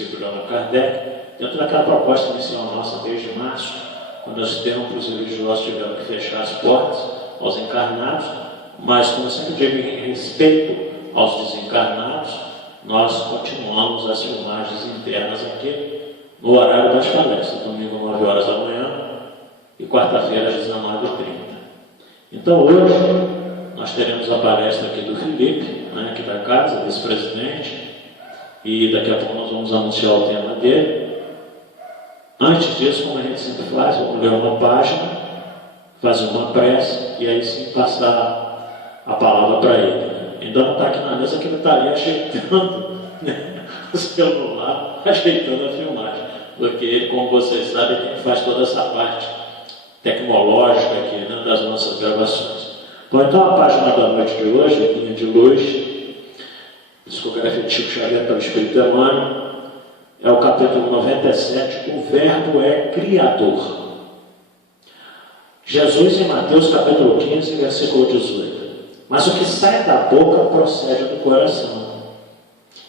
princípio de Allan Kardec, dentro daquela proposta inicial nossa desde março, quando os templos religiosos tiveram que fechar as portas aos encarnados, mas, como eu sempre digo, em respeito aos desencarnados, nós continuamos as filmagens internas aqui no horário das palestras, domingo 9 horas da manhã e quarta-feira às 19h30. Então hoje nós teremos a palestra aqui do Felipe, né, aqui da casa, vice-presidente, e daqui a pouco nós vamos anunciar o tema dele. Antes disso, como a gente sempre faz, vamos ler uma página, fazer uma prece e aí sim passar a palavra para ele. Né? Ainda não está aqui na mesa que ele está ali ajeitando, né, o celular, ajeitando a filmagem, porque ele, como vocês sabem, é quem faz toda essa parte tecnológica aqui, né, das nossas gravações. Bom, então a página da noite de hoje, Linha de Luz, Psicografia de Chico Xavier pelo Espírito Emmanuel, é o capítulo 97, o Verbo é Criador. Jesus em Mateus capítulo 15, versículo 18. Mas o que sai da boca procede do coração,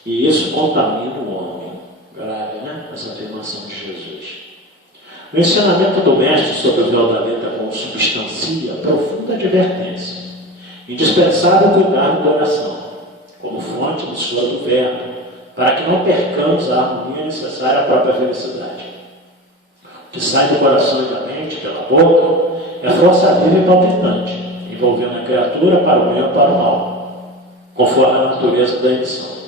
e isso contamina o homem. Grave, né? Essa afirmação de Jesus. O ensinamento do Mestre sobre o véu da letra como substancia profunda advertência. Indispensável cuidar do coração, como fonte do solo do verbo, para que não percamos a harmonia necessária à própria felicidade. O que sai do coração e da mente, pela boca, é força viva e palpitante, envolvendo a criatura para o bem ou para o mal, conforme a natureza da emissão.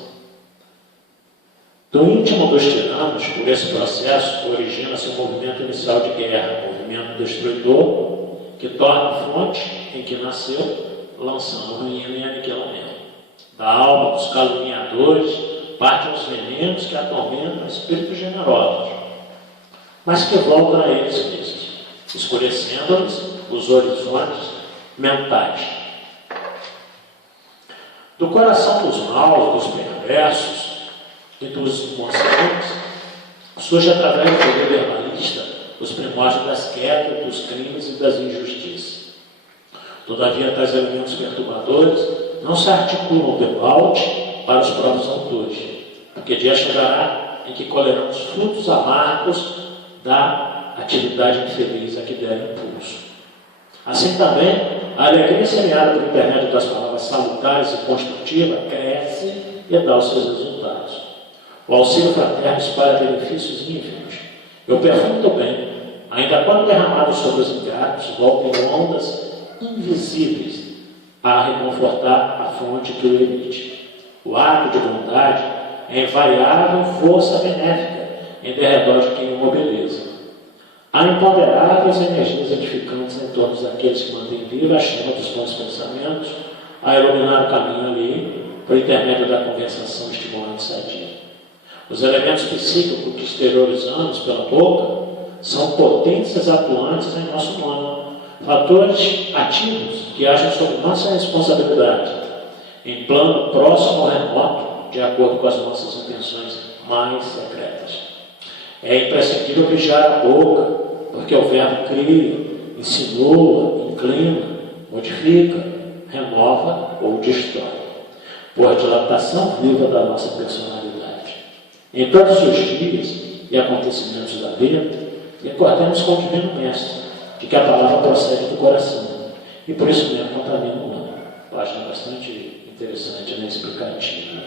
Do íntimo dos tiranos, por esse processo, origina-se um movimento inicial de guerra, movimento destruidor, que torna a fonte em que nasceu, lançando ruína e aniquilamento. Da alma dos caluniadores, partem os venenos que atormentam espíritos generosos, mas que voltam a eles mesmos, escurecendo-lhes os horizontes mentais. Do coração dos maus, dos perversos e dos inconscientes, surge através do poder verbalista os primórdios das quedas, dos crimes e das injustiças. Todavia, tais elementos perturbadores não se articulam debalde para os próprios autores, porque dia chegará em que colherão os frutos amargos da atividade infeliz a que deram impulso. Assim também, a alegria semeada por intermédio das palavras salutares e construtivas cresce e dá os seus resultados. O auxílio fraterno espalha benefícios ínfimos. E o perfume do bem, ainda quando derramado sobre os encargos, volta em ondas invisíveis a reconfortar a fonte que o emite. O ato de bondade é invariável força benéfica em derredor de quem o mobiliza. Há imponderáveis energias edificantes em torno daqueles que mantêm viva a chama dos bons pensamentos, a iluminar o caminho ali, por intermédio da conversação estimulante sadia. Os elementos psíquicos que exteriorizamos pela boca são potências atuantes em nosso humano, fatores ativos que agem sob nossa responsabilidade, em plano próximo ou remoto, de acordo com as nossas intenções mais secretas. É imprescindível vigiar a boca, porque o verbo cria, insinua, inclina, modifica, renova ou destrói, por dilatação viva da nossa personalidade. Em todos os dias e acontecimentos da vida, recordemos com o Divino Mestre de que a palavra procede do coração e por isso mesmo contamina o homem. Página bastante interessante, né? Explicativa.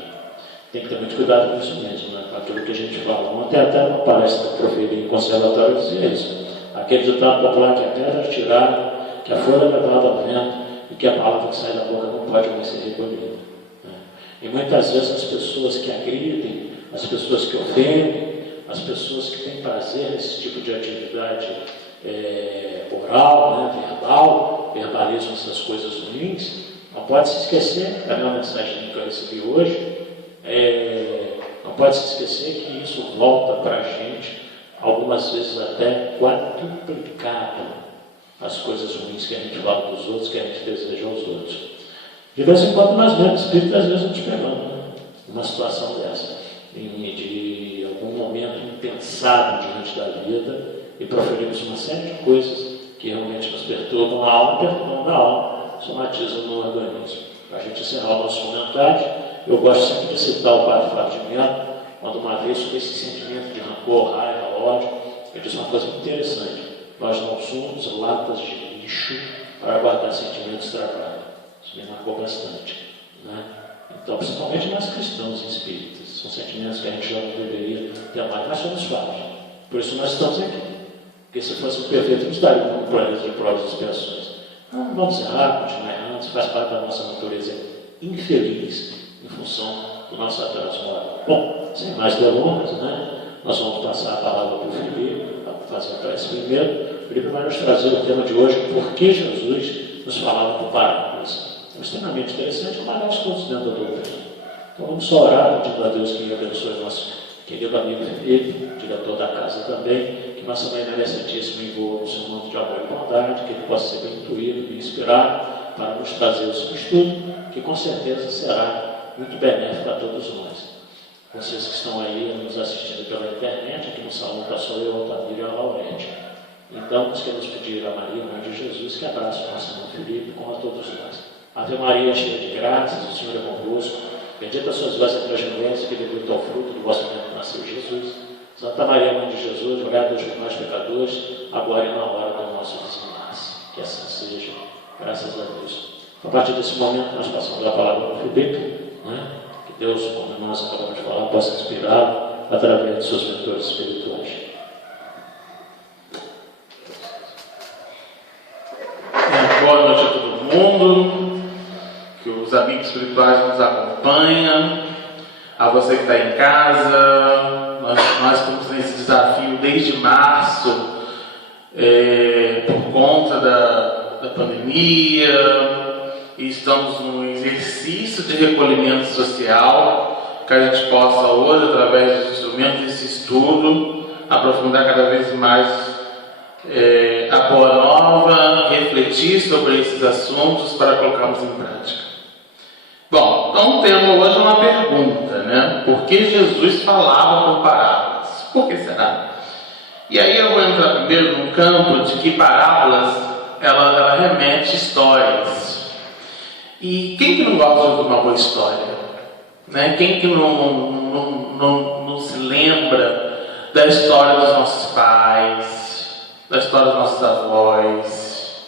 Tem que ter muito cuidado com isso mesmo, né? Com aquilo que a gente fala. Ontem até uma palestra que eu fiz em conservatório dizia isso. Aquele ditado popular que a pedra é tirada, que a folha é levada ao vento e que a palavra que sai da boca não pode mais ser recolhida. Né? E muitas vezes as pessoas que agridem, as pessoas que ofendem, as pessoas que têm prazer nesse tipo de atividade oral, né, verbal, verbalizam essas coisas ruins, não pode se esquecer, da minha mensagem que eu recebi hoje, não pode se esquecer que isso volta para a gente, algumas vezes até quadruplicado, as coisas ruins que a gente fala dos outros, que a gente deseja aos outros. De vez em quando nós mesmos espíritos, às vezes nos pegamos, né, numa situação dessa, de algum momento impensado diante da vida, e proferimos uma série de coisas que realmente nos perturbam a alma, perturbam a alma, somatizam no organismo. Para a gente encerrar o nosso comentário, eu gosto sempre de citar o padre Fábio de Mello, quando uma vez sobre esse sentimento de rancor, raiva, ódio, ele diz uma coisa muito interessante: nós não somos latas de lixo para guardar sentimentos travados. Isso me marcou bastante, né? Então, principalmente nós cristãos e espíritas, são sentimentos que a gente já não deveria ter mais. Nós somos falhos, por isso nós estamos aqui. Porque se fosse perfeito, não estaria no planeta de provas e expiações. Não vamos errar, continuar errando, isso faz parte da nossa natureza infeliz em função do nosso atraso moral. Bom, sem mais delongas, né? Nós vamos passar a palavra para o Felipe, para fazer a prece primeiro. O Felipe vai nos trazer o tema de hoje: por que Jesus nos falava por parábolas. É extremamente interessante, mas nós todos dentro da doutrina. Então vamos só orar, pedindo a Deus que abençoe o nosso querido amigo Felipe, diretor da casa também, que nossa Mãe Maria Santíssima envolva no seu manto de amor e bondade, que ele possa ser bem intuído e inspirado para nos trazer o seu estudo, que com certeza será muito benéfico a todos nós. Vocês que estão aí nos assistindo pela internet, aqui no salão está só eu, Altamiro e a Laurete. Então, nós queremos pedir a Maria, Mãe de Jesus, que abrace o nosso irmão Felipe, como a todos nós. Ave Maria, cheia de graças, o Senhor é convosco. Bendita sois vós entre as mulheres, que bendito é o fruto do vosso ventre nasceu Jesus. Santa Maria, Mãe de Jesus, rogai por nós pecadores, agora e na hora do nosso desenlace. Que assim seja, graças a Deus. A partir desse momento, nós passamos a palavra para o Felipe, né? Que Deus, como nós acabamos de falar, possa inspirá-lo através de seus mentores espirituais. Boa noite a todo mundo, que os amigos espirituais nos acompanham, a você que está em casa. Nós estamos nesse desafio desde março, por conta da pandemia, e estamos num exercício de recolhimento social, que a gente possa hoje, através dos instrumentos desse estudo, aprofundar cada vez mais a boa nova, refletir sobre esses assuntos para colocarmos em prática. Bom, então o tema hoje é uma pergunta, né? Por que Jesus falava por parábolas? Por que será? E aí eu vou entrar primeiro num campo de que parábolas, ela remete histórias. E quem que não gosta de ouvir uma boa história? Né? Quem que não se lembra da história dos nossos pais, da história dos nossos avós,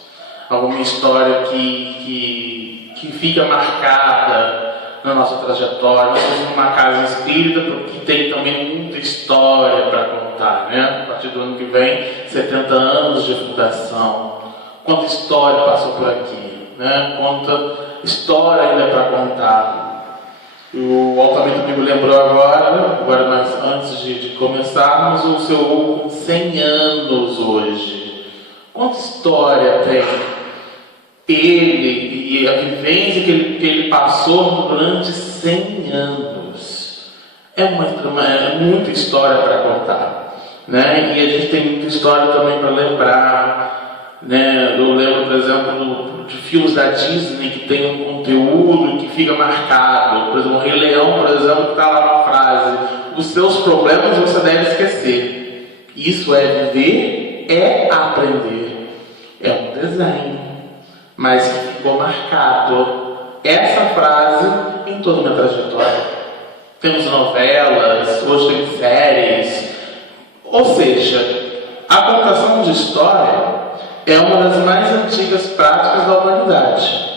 alguma história que fica marcada na nossa trajetória? Nós somos uma casa espírita porque tem também muita história para contar, né? A partir do ano que vem, 70 anos de fundação. Quanta história passou por aqui, né? Quanta história ainda para contar. O Altamiro me lembrou agora, mas antes de começarmos, o seu Hugo com 100 anos hoje. Quanta história tem ele e a vivência que ele passou durante 100 anos? É muita história para contar, né? E a gente tem muita história também para lembrar, né? Eu lembro, por exemplo, de filmes da Disney que tem um conteúdo que fica marcado. Por exemplo, o Rei Leão, por exemplo, que está lá na frase: os seus problemas você deve esquecer. Isso é viver, é aprender. É um desenho, mas que ficou marcado. Essa frase em toda a minha trajetória. Temos novelas, hoje tem séries. Ou seja, a contação de história é uma das mais antigas práticas da humanidade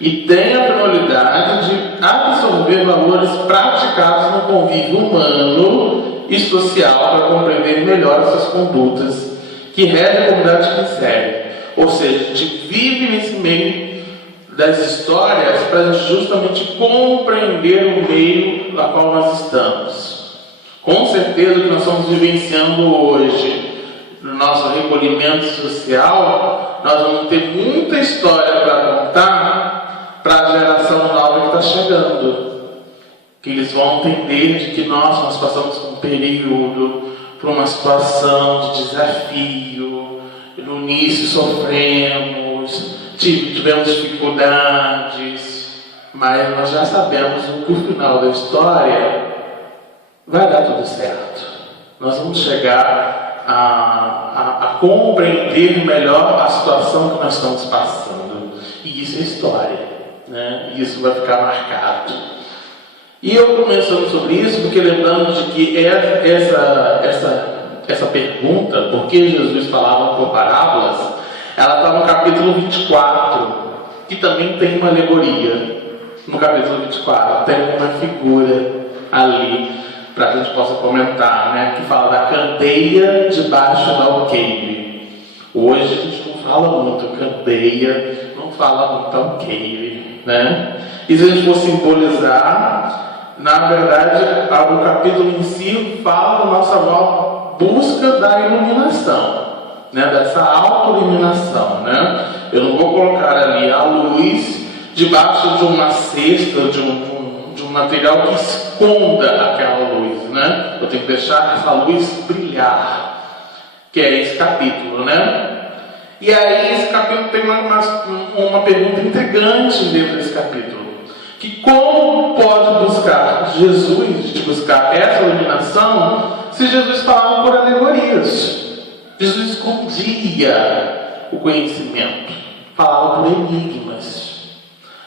e tem a finalidade de absorver valores praticados no convívio humano e social para compreender melhor essas condutas que regem a comunidade que insere. Ou seja, a gente vive nesse meio das histórias para justamente compreender o meio no qual nós estamos. Com certeza o que nós estamos vivenciando hoje, no nosso recolhimento social, nós vamos ter muita história para contar para a geração nova que está chegando. Que eles vão entender de que nós passamos por um período, por uma situação de desafio. No início sofremos, tivemos dificuldades, mas nós já sabemos que o final da história vai dar tudo certo. Nós vamos chegar a compreender melhor a situação que nós estamos passando. E isso é história, né? E isso vai ficar marcado. E eu começando sobre isso, porque lembrando de que essa pergunta, por que Jesus falava por parábolas, ela está no capítulo 24, que também tem uma alegoria. No capítulo 24 tem uma figura ali, para que a gente possa comentar, né, que fala da candeia debaixo do alqueire. Hoje a gente não fala muito candeia, não fala muito alqueire, né? E se a gente for simbolizar, na verdade, o capítulo em si fala da nossa busca da iluminação, né? Dessa auto-iluminação, né? Eu não vou colocar ali a luz debaixo de uma cesta, de um material que esconda aquela luz, né? Eu tenho que deixar essa luz brilhar, que é esse capítulo, né? E aí esse capítulo tem uma pergunta intrigante dentro desse capítulo, que como pode buscar Jesus, de buscar essa iluminação, se Jesus falava por alegorias? Jesus escondia o conhecimento, falava por enigmas,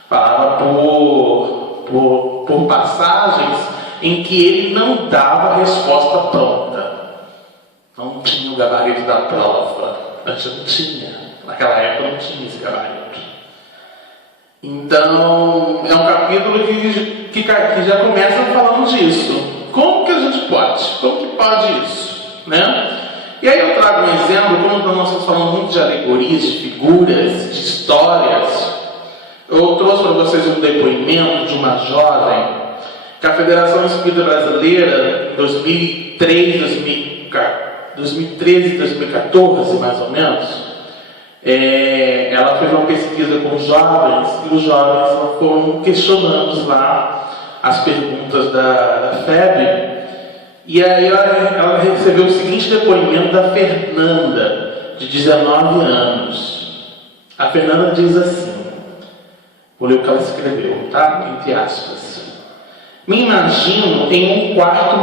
falava por passagens em que ele não dava a resposta pronta. Não tinha o gabarito da prova. Antes não tinha. Naquela época não tinha esse gabarito. Então, é um capítulo que já começa falando disso. Como que a gente pode? Como que pode isso? Né? E aí eu trago um exemplo, como nós estamos falando muito de alegorias, de figuras, de histórias. Eu trouxe para vocês um depoimento de uma jovem que a Federação Espírita Brasileira, em 2013 e 2014, mais ou menos, ela fez uma pesquisa com os jovens, e os jovens foram questionando lá as perguntas da FEB, e aí ela recebeu o seguinte depoimento da Fernanda, de 19 anos. A Fernanda diz assim, vou ler o que ela escreveu, tá? Entre aspas. Me imagino em um quarto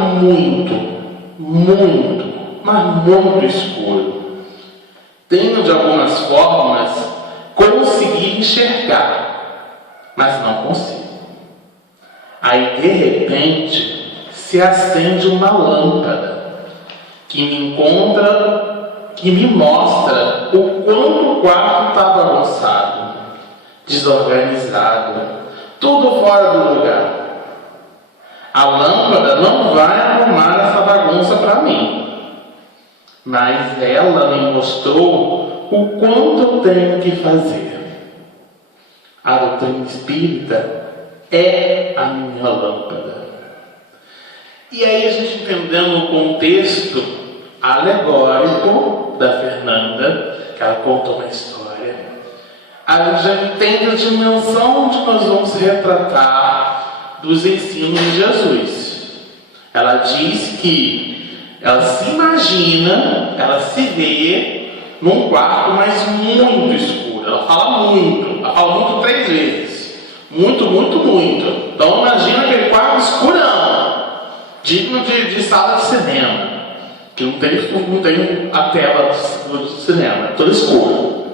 mas muito escuro. Tenho de algumas formas conseguir enxergar, mas não consigo. Aí de repente se acende uma lâmpada que me mostra o quanto o quarto está bagunçado, desorganizado, tudo fora do lugar. A lâmpada não vai arrumar essa bagunça para mim, mas ela me mostrou o quanto eu tenho que fazer. A doutrina espírita é a minha lâmpada. E aí a gente entendendo o contexto alegórico da Fernanda, que ela contou uma história, a gente já entende a dimensão onde nós vamos retratar dos ensinos de Jesus. Ela diz que ela se imagina, ela se vê num quarto, mas muito escuro. Ela fala muito 3 vezes. Muito. Então imagina aquele quarto escurão, digno de sala de cinema, que não tem a tela do cinema, todo escuro.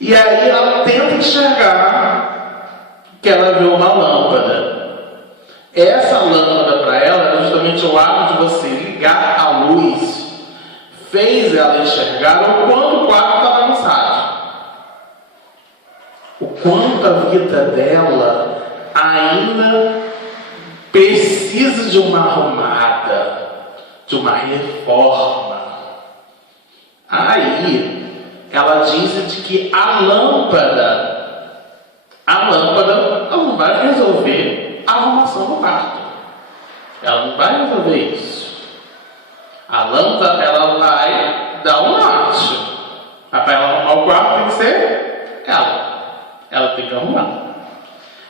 E aí ela tenta enxergar que ela vê uma lâmpada. Essa lâmpada para ela era justamente o ato de você ligar a luz, fez ela enxergar o quanto o quarto estava bagunçado, o quanto a vida dela ainda precisa de uma arrumada, de uma reforma. Aí ela diz de que a lâmpada ela não vai resolver a arrumação do quarto. Ela não vai resolver isso. A lâmpada, ela vai dar um norte. Mas para ela arrumar o quarto tem que ser ela. Ela tem que arrumar.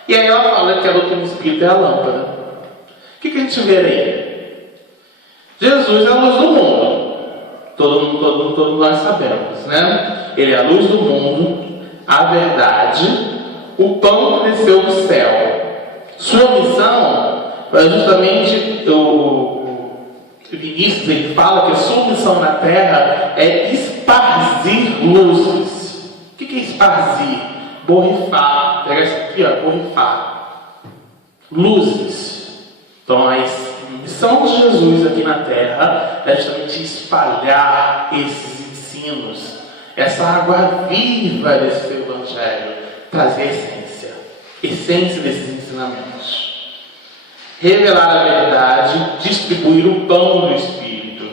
E aí ela fala que a doutrina espírita é a lâmpada. O que a gente vê aí? Jesus é a luz do mundo. Todos nós sabemos, né? Ele é a luz do mundo, a verdade, o pão que desceu do céu. Sua missão é justamente, o Vinícius ele fala que a sua missão na Terra é esparzir luzes. O que é esparzir? Borrifar. Pega isso aqui, ó, borrifar. luzes. Então, a missão de Jesus aqui na Terra é justamente espalhar esses ensinos, essa água viva desse Evangelho, trazer essência desses ensinamentos. Revelar a verdade, distribuir o pão do Espírito.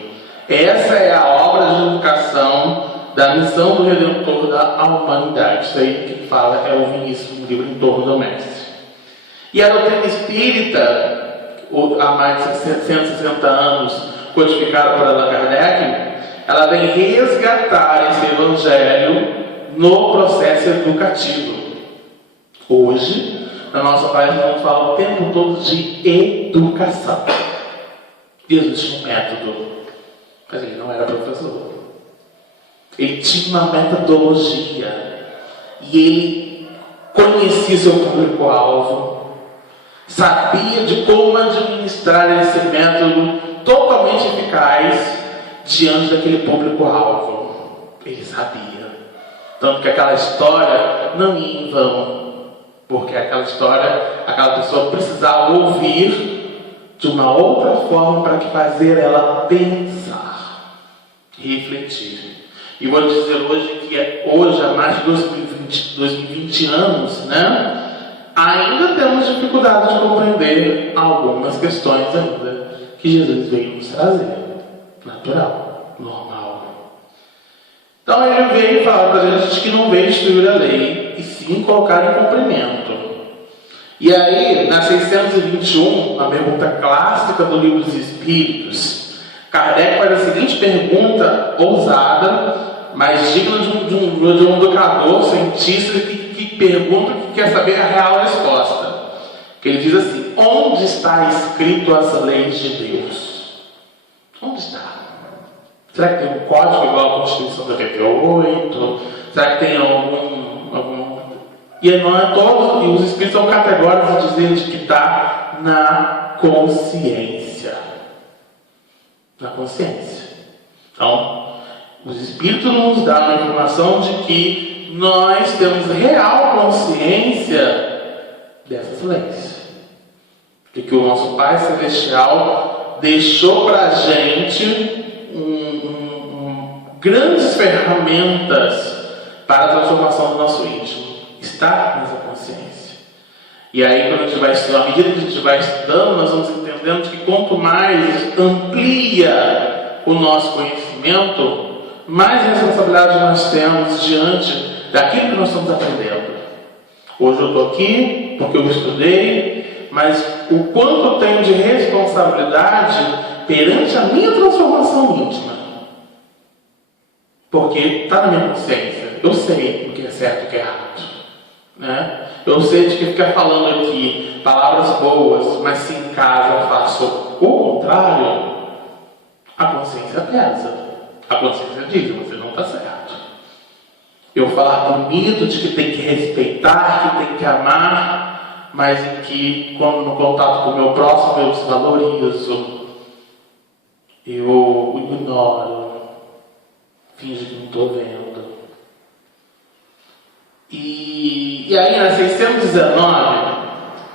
Essa é a obra de educação da missão do Redentor da humanidade. Isso aí que fala é o Vinícius, no livro Em Torno do Mestre. E a doutrina espírita, há mais de 160 anos, codificada por Allan Kardec, ela vem resgatar esse evangelho no processo educativo. Hoje, na nossa país, nós falamos o tempo todo de educação. Jesus tinha um método, mas ele não era professor. Ele tinha uma metodologia e ele conhecia seu público-alvo, sabia de como administrar esse método totalmente eficaz diante daquele público-alvo. Ele sabia. Tanto que aquela história não ia em vão, porque aquela história, aquela pessoa precisava ouvir de uma outra forma para fazer ela pensar, refletir. E vou dizer hoje que hoje, há mais de 2020 anos, né? Ainda temos dificuldade de compreender algumas questões ainda que Jesus veio nos trazer. Natural, normal. Então ele veio falar para a gente que não veio destruir a lei, e sim colocar em cumprimento. E aí, na 621, a pergunta clássica do Livro dos Espíritos, Kardec faz a seguinte pergunta ousada, mas digna de um educador, cientista, que pergunta, que quer saber a real resposta. Que ele diz assim: onde está escrito as leis de Deus? Onde está? Será que tem um código igual à Constituição de 88? Será que tem algum... E não é todo, e os Espíritos são categóricos em dizer de que está na consciência. Na consciência. Então, os Espíritos nos dão a informação de que nós temos real consciência dessas leis. De que o nosso Pai Celestial deixou para a gente grandes ferramentas para a transformação do nosso íntimo. Está nessa consciência. E aí, quando a gente vai estudar, à medida que a gente vai estudando, nós vamos entendendo que quanto mais amplia o nosso conhecimento, mais responsabilidade nós temos diante daquilo que nós estamos aprendendo. Hoje eu estou aqui porque eu estudei, mas o quanto eu tenho de responsabilidade perante a minha transformação íntima. Porque está na minha consciência. Eu sei o que é certo e o que é errado. Né? Eu sei de que ficar falando aqui palavras boas, mas se em casa eu faço o contrário, a consciência pesa. A consciência diz: você não está certo. Eu falar bonito de que tem que respeitar, que tem que amar, mas em que, quando no contato com o meu próximo, eu desvalorizo, eu ignoro, finjo que não estou vendo. E aí, na 619,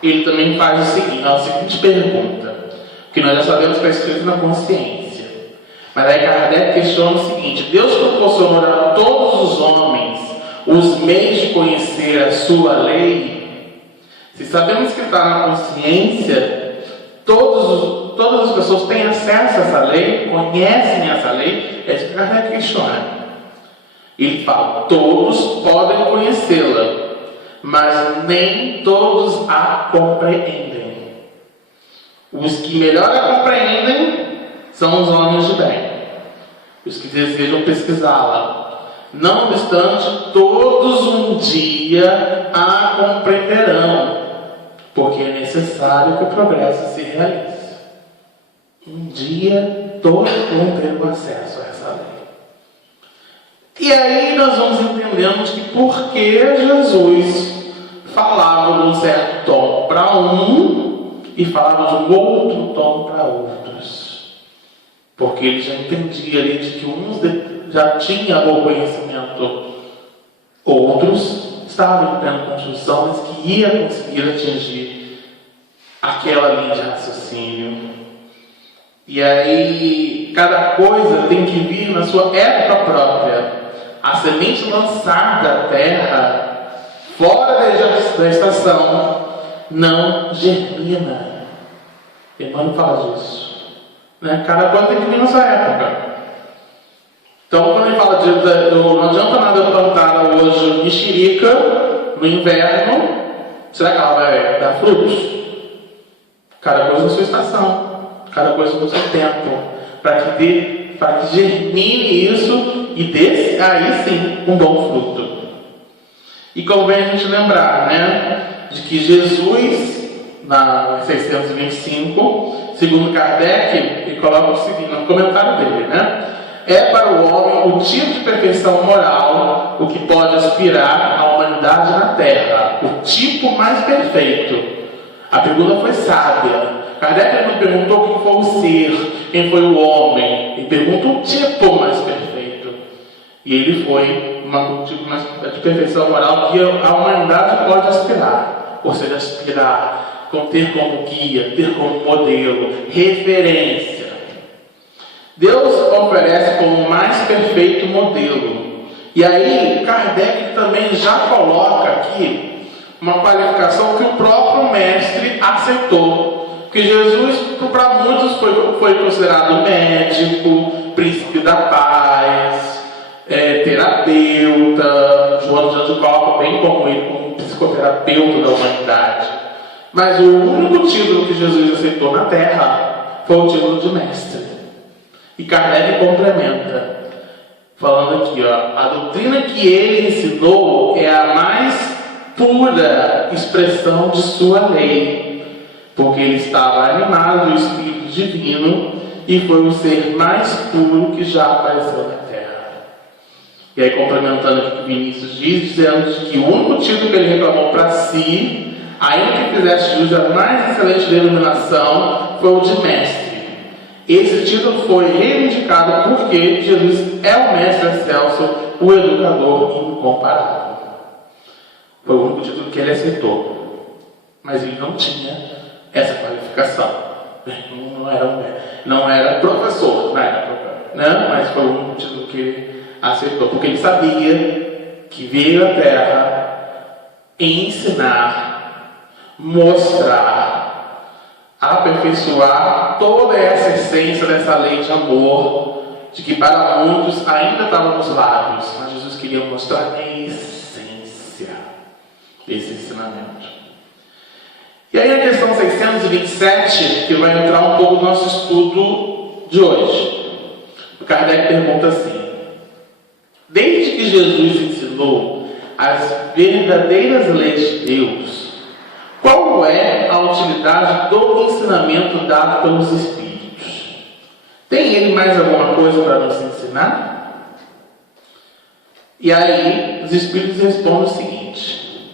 ele também faz o seguinte, a seguinte pergunta, que nós já sabemos que está escrito na consciência. Mas aí Kardec questiona o seguinte: Deus proporcionou a todos os homens os meios de conhecer a sua lei? Se sabemos que está na consciência, todas as pessoas têm acesso a essa lei, conhecem essa lei, é isso que Kardec questiona. Ele fala: todos podem conhecê-la, mas nem todos a compreendem. Os que melhor a compreendem são os homens de bem, os que desejam pesquisá-la. Não obstante, todos um dia a compreenderão, porque é necessário que o progresso se realize. Um dia todos vão ter acesso a essa lei. E aí nós vamos entendendo que por que Jesus falava de um certo tom para um e falava de um outro tom para outros. Porque ele já entendia ali de que uns já tinham o conhecimento, outros estavam em plena construção, mas que ia conseguir atingir aquela linha de raciocínio. E aí, cada coisa tem que vir na sua época própria. A semente lançada da terra, fora da estação, não germina. Emmanuel fala disso. Né? Cada coisa tem que vir na sua época. Então, quando ele fala não adianta nada eu plantar hoje mexerica no inverno, será que ela vai dar frutos? Cada coisa na sua estação. Cada coisa no seu tempo, para que germine isso e dê aí sim um bom fruto. E convém a gente lembrar, né, de que Jesus, na 625, segundo Kardec, ele coloca o seguinte no comentário dele, né? É para o homem o tipo de perfeição moral o que pode aspirar a humanidade na Terra, o tipo mais perfeito. A pergunta foi sábia. Kardec não perguntou quem foi o ser, quem foi o homem. Ele pergunta o tipo mais perfeito. E ele foi um tipo mais de perfeição moral que a humanidade pode aspirar. Ou seja, aspirar, ter como guia, ter como modelo, referência. Deus oferece como mais perfeito modelo. E aí, Kardec também já coloca aqui uma qualificação que o próprio mestre aceitou. Porque Jesus, para muitos, foi considerado médico, príncipe da paz, terapeuta. João de Anjos coloca bem como ele, como psicoterapeuta da humanidade. Mas o único título que Jesus aceitou na Terra foi o título de mestre. E Kardec complementa, falando aqui, ó, a doutrina que ele ensinou é a mais pura expressão de sua lei. Porque ele estava animado do Espírito Divino e foi o ser mais puro que já apareceu na Terra. E aí, complementando aqui o que Vinícius diz, dizendo que o único título que ele reclamou para si, ainda que fizesse jus à mais excelente denominação, foi o de mestre. Esse título foi reivindicado porque Jesus é o mestre excelso, o educador incomparável. Foi o único título que ele aceitou. Mas ele não tinha essa qualificação. Não era professor na época, né? Mas foi o único título que ele aceitou, porque ele sabia que veio à Terra ensinar, mostrar, aperfeiçoar toda essa essência dessa lei de amor, de que para muitos ainda estava nos lábios, mas Jesus queria mostrar a essência desse ensinamento. E aí a questão 627, que vai entrar um pouco no nosso estudo de hoje. O Kardec pergunta assim: desde que Jesus ensinou as verdadeiras leis de Deus, qual é a utilidade do ensinamento dado pelos Espíritos? Tem ele mais alguma coisa para nos ensinar? E aí os Espíritos respondem o seguinte: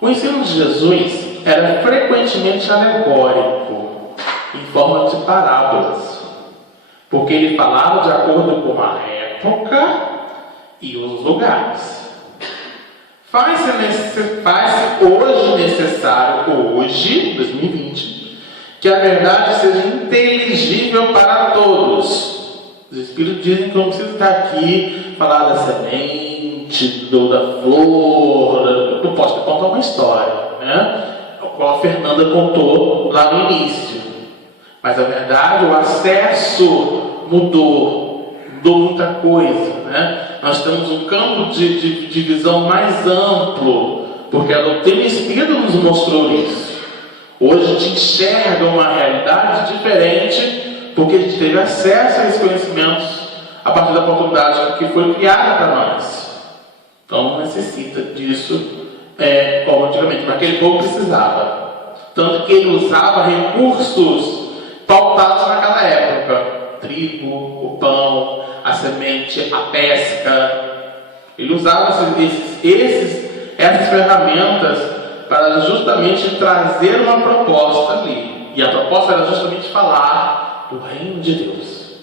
o ensino de Jesus era frequentemente alegórico, em forma de parábolas, porque ele falava de acordo com a época e os lugares. Faz-se hoje necessário, hoje, 2020, que a verdade seja inteligível para todos. Os Espíritos dizem que eu não preciso estar aqui falar da semente, da flor, eu posso contar uma história, né? Qual a Fernanda contou lá no início. Mas a verdade, o acesso mudou muita coisa, né? Nós temos um campo de visão mais amplo, porque a doutrina espírita nos mostrou isso. Hoje a gente enxerga uma realidade diferente, porque a gente teve acesso a esses conhecimentos a partir da oportunidade que foi criada para nós. Então não necessita disso como antigamente, mas aquele povo precisava. Tanto que ele usava recursos pautados naquela época: trigo, o pão, a semente, a pesca. Ele usava essas ferramentas para justamente trazer uma proposta ali. E a proposta era justamente falar do reino de Deus.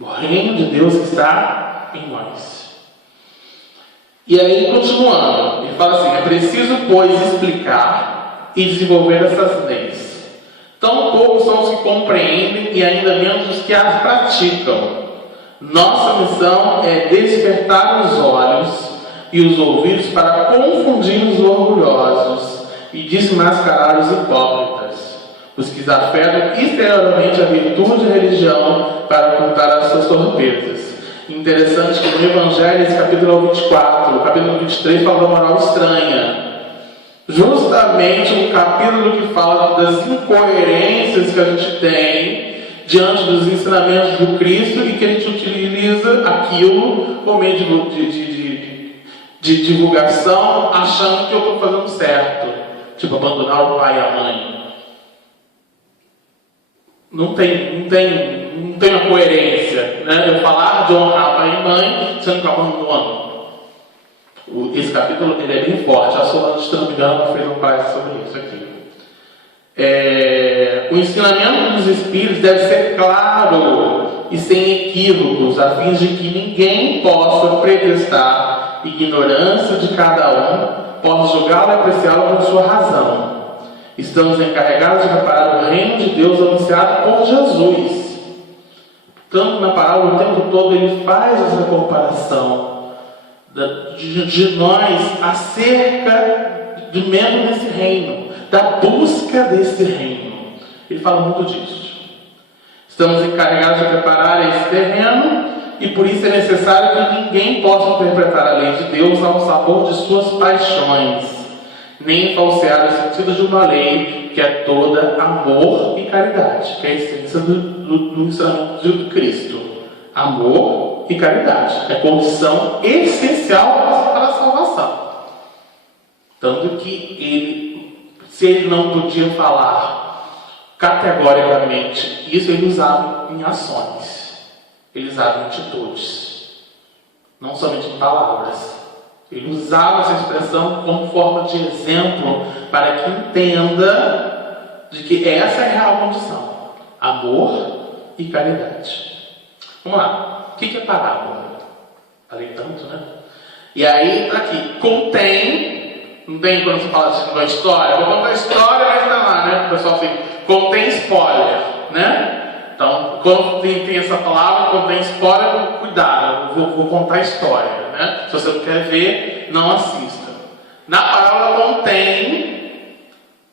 O reino de Deus está em nós. E aí, continuando, ele fala assim: é preciso, pois, explicar e desenvolver essas leis, Tão poucos são os que compreendem e ainda menos os que as praticam. Nossa missão é despertar os olhos e os ouvidos para confundir os orgulhosos e desmascarar os hipócritas, os que desafetam exteriormente a virtude e a religião para ocultar as suas torpezas. Interessante que no Evangelho, esse capítulo 24, o capítulo 23 fala da moral estranha. Justamente um capítulo que fala das incoerências que a gente tem diante dos ensinamentos do Cristo e que a gente utiliza aquilo como meio de divulgação, achando que eu estou fazendo certo. Tipo, abandonar o pai e a mãe. Não tem uma coerência, né? Eu falar de honrar pai e mãe, sendo que eu abandono. Esse capítulo ele é bem forte. A Solana, se não me engano, fez um palestra sobre isso aqui. O ensinamento dos Espíritos deve ser claro e sem equívocos, a fim de que ninguém possa pretextar ignorância de cada um, possa julgá-lo e apreciá-lo por sua razão. Estamos encarregados de reparar o reino de Deus anunciado por Jesus. Tanto na parábola, o tempo todo ele faz essa comparação de nós acerca do mesmo desse reino, da busca desse reino. Ele fala muito disso. Estamos encarregados de preparar esse terreno e por isso é necessário que ninguém possa interpretar a lei de Deus ao sabor de suas paixões, nem falsear o sentido de uma lei que é toda amor e caridade, que é a essência do ensinamento de Cristo. Amor e caridade é condição essencial para a salvação. Tanto que ele, se ele não podia falar categoricamente isso, ele usava em ações, ele usava em atitudes, não somente em palavras. Ele usava essa expressão como forma de exemplo para que entenda de que essa é a real condição: amor e caridade. Vamos lá. O que é parábola? Falei tanto, né? E aí, está aqui. Contém. Não tem quando você fala assim, uma história. Vou contar a história, mas está lá, né? O pessoal assim, contém spoiler, né? Então, quando tem essa palavra, contém spoiler, cuidado. Eu vou contar a história, né? Se você não quer ver, não assista. Na parábola contém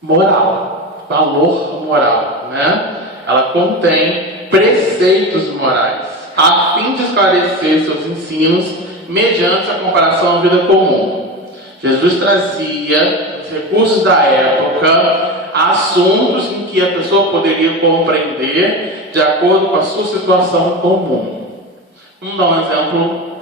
moral. Valor moral, né? Ela contém preceitos morais, a fim de esclarecer seus ensinos mediante a comparação à vida comum. Jesus trazia os recursos da época, assuntos em que a pessoa poderia compreender de acordo com a sua situação comum. Vamos dar um exemplo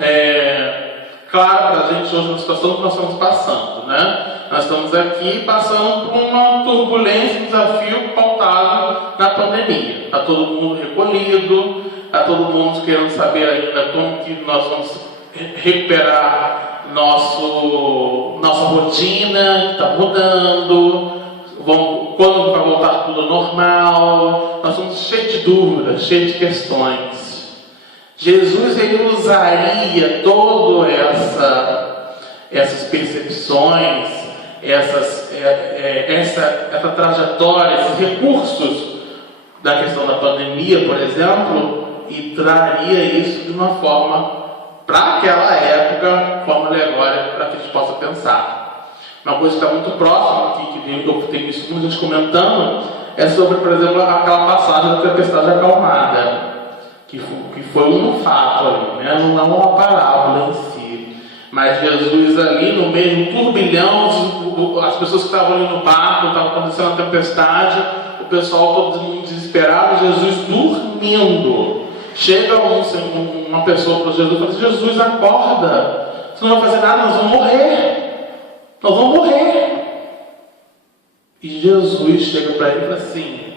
claro para a gente hoje na situação que nós estamos passando, né? Nós estamos aqui passando por uma turbulência, um desafio pautado na pandemia. Está todo mundo recolhido, está todo mundo querendo saber ainda como que nós vamos recuperar nossa rotina, que está mudando, quando vai voltar tudo ao normal. Nós estamos cheios de dúvidas, cheios de questões. Jesus ele usaria todas essas percepções, essa trajetória, esses recursos da questão da pandemia, por exemplo, e traria isso de uma forma, para aquela época, forma alegórica, para que a gente possa pensar. Uma coisa que está muito próxima aqui, que eu tenho visto muita gente comentando, é sobre, por exemplo, aquela passagem da tempestade acalmada, que foi um fato ali, né? Não é uma parábola em si. Mas Jesus ali, no meio do turbilhão, as pessoas que estavam ali no barco, estava acontecendo a tempestade, o pessoal todo mundo desesperado, Jesus dormindo. Chega uma pessoa para Jesus e fala assim: Jesus, acorda, você não vai fazer nada, nós vamos morrer. Nós vamos morrer. E Jesus chega para ele e fala assim: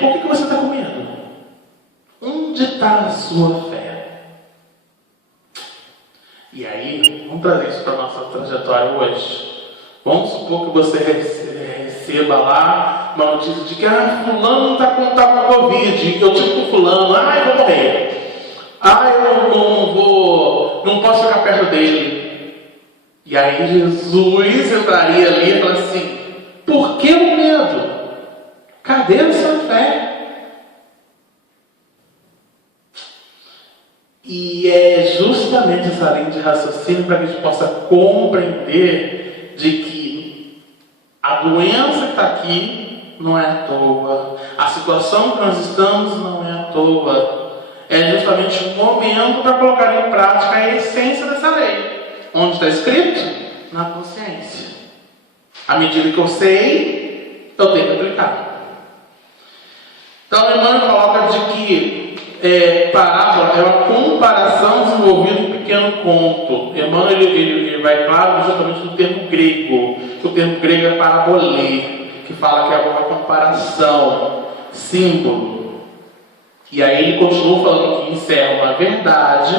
por que você está com medo? Onde está a sua fé? E aí, vamos trazer isso para a nossa trajetória hoje. Vamos supor que você receba lá uma notícia de que fulano está com Covid, eu tive com fulano, eu vou morrer. Eu não posso ficar perto dele. E aí Jesus entraria ali e falaria assim: por que o medo? Cadê E é justamente essa linha de raciocínio para que a gente possa compreender de que a doença que está aqui não é à toa, a situação que nós estamos não é à toa. É justamente um momento para colocar em prática a essência dessa lei. Onde está escrito? Na consciência. À medida que eu sei, eu tenho que aplicar. Então, Emmanuel coloca de que parábola é uma comparação desenvolvida em pequeno conto. Emmanuel ele vai, claro, justamente no termo grego. O termo grego é parabolê, que fala que é uma comparação, símbolo. E aí ele continua falando que encerra uma verdade,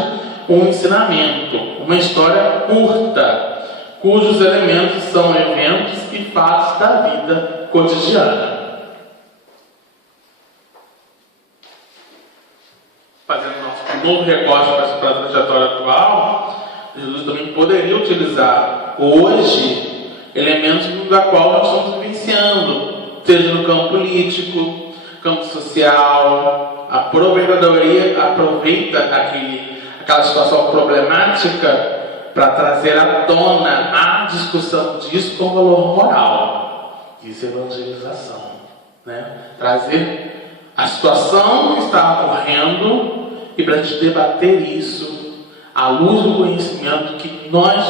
um ensinamento, uma história curta, cujos elementos são eventos e fatos da vida cotidiana. Fazendo nosso novo recorte para a trajetória atual, Jesus também poderia utilizar hoje elementos da qual nós estamos vivenciando, seja no campo político, campo social. A aproveitadoria aproveita aquela situação problemática para trazer à tona a discussão disso com valor moral. Isso é evangelização, né? Trazer a situação que está ocorrendo e para a gente debater isso à luz do conhecimento que nós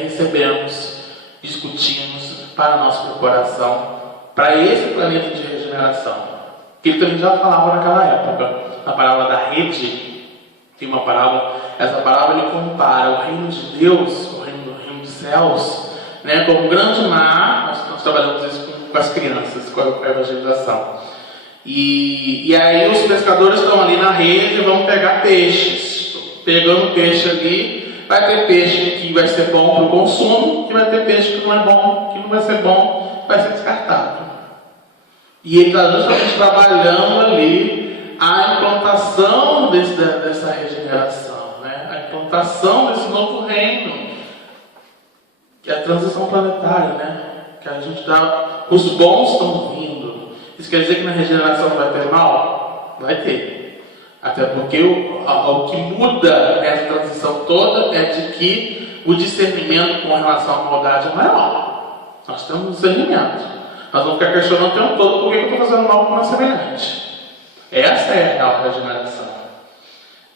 recebemos, discutimos para a nossa preparação, para esse planeta de regeneração. Que ele também já falava naquela época, na parábola da rede. Tem uma parábola, essa parábola ele compara o reino de Deus, o reino dos céus, né, como um grande mar. Nós trabalhamos isso com as crianças, com a evangelização. E aí os pescadores estão ali na rede e vão pegar peixes. Pegando peixe ali, vai ter peixe que vai ser bom para o consumo, e vai ter peixe que não é bom, que não vai ser bom, vai ser descartado. E ele está justamente trabalhando ali a implantação dessa regeneração, né? A implantação desse novo reino, que é a transição planetária, né? Que a gente dá, os bons estão vindo. Isso quer dizer que na regeneração não vai ter mal? Vai ter. Até porque o que muda nessa transição toda é de que o discernimento com relação à maldade é maior. Nós temos um discernimento. Nós vamos ficar questionando o tempo todo por que eu estou fazendo mal com uma semelhante. Essa é a real regeneração.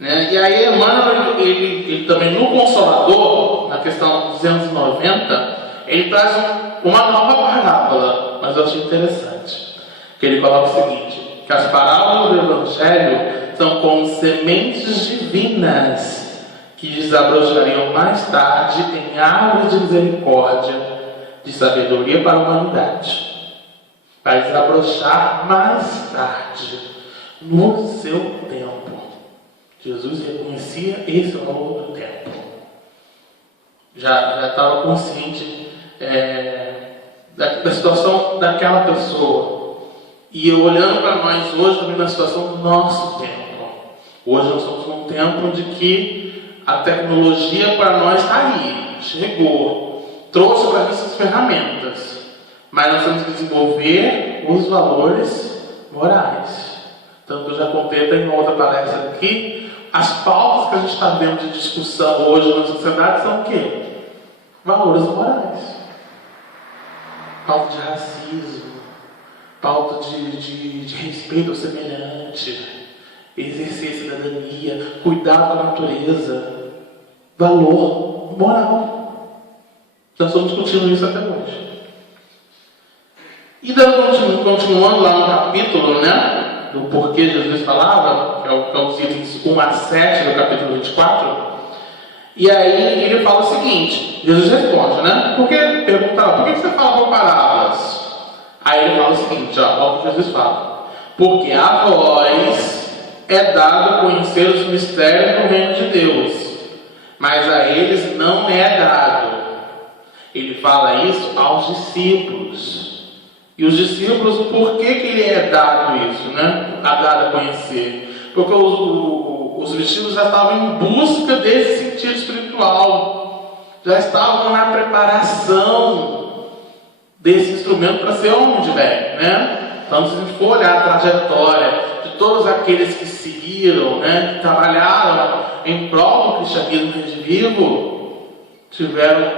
Né? E aí Emmanuel, ele também no Consolador, na questão 290, ele traz uma nova parábola, mas eu achei interessante. Que ele coloca o seguinte, que as parábolas do Evangelho são como sementes divinas que desabrojariam mais tarde em árvores de misericórdia, de sabedoria para a humanidade. Vai desabrochar mais tarde, no seu tempo. Jesus reconhecia esse valor do tempo. Já estava consciente da situação daquela pessoa. E eu olhando para nós hoje, também na situação do nosso tempo. Hoje nós estamos num tempo de que a tecnologia para nós está aí, chegou, trouxe para nós essas ferramentas. Mas nós temos que desenvolver os valores morais. Tanto eu já contei em outra palestra aqui, as pautas que a gente está vendo de discussão hoje na sociedade são o quê? Valores morais. Pauta de racismo, pauta de respeito ao semelhante, exercer a cidadania, cuidar da natureza, valor moral. Nós estamos discutindo isso até hoje. E continuando lá no capítulo, né, do porquê Jesus falava, que é os itens 1 a 7 do capítulo 24, e aí ele fala o seguinte, Jesus responde, né, perguntava, por que você fala por parábolas? Aí ele fala o seguinte, olha o que Jesus fala, porque a vós é dado conhecer os mistérios do reino de Deus, mas a eles não é dado. Ele fala isso aos discípulos. E os discípulos, por que ele é dado isso, né? Dado a conhecer? Porque os discípulos já estavam em busca desse sentido espiritual, já estavam na preparação desse instrumento para ser homem de bem, né? Então, se a gente for olhar a trajetória de todos aqueles que seguiram, né, que trabalharam em prol do cristianismo vivo, tiveram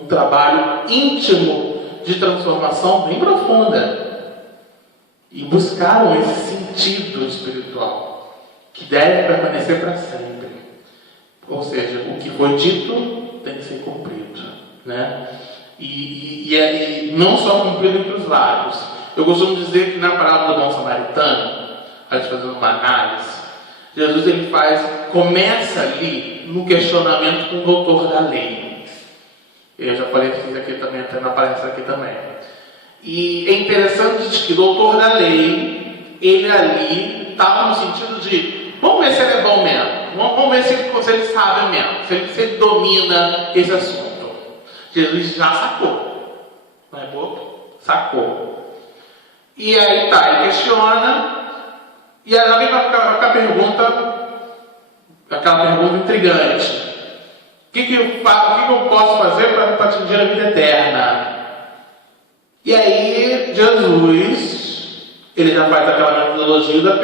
um trabalho íntimo de transformação bem profunda e buscaram esse sentido espiritual que deve permanecer para sempre. Ou seja, o que foi dito tem que ser cumprido, né? E não só cumprido entre os lábios. Eu costumo dizer que na parábola do bom samaritano, a gente fazendo uma análise, Jesus ele começa ali no questionamento com o doutor da lei. Eu já falei isso aqui também, até na palestra aqui também. E é interessante que o doutor da lei, ele ali estava no sentido de, vamos ver se ele é bom mesmo, vamos ver se ele sabe mesmo, se ele domina esse assunto. Jesus já sacou, não é pouco? Sacou. E aí tá, ele questiona, e aí ela vem com aquela pergunta intrigante. O que eu posso fazer para atingir a vida eterna? E aí Jesus, ele já faz aquela metodologia da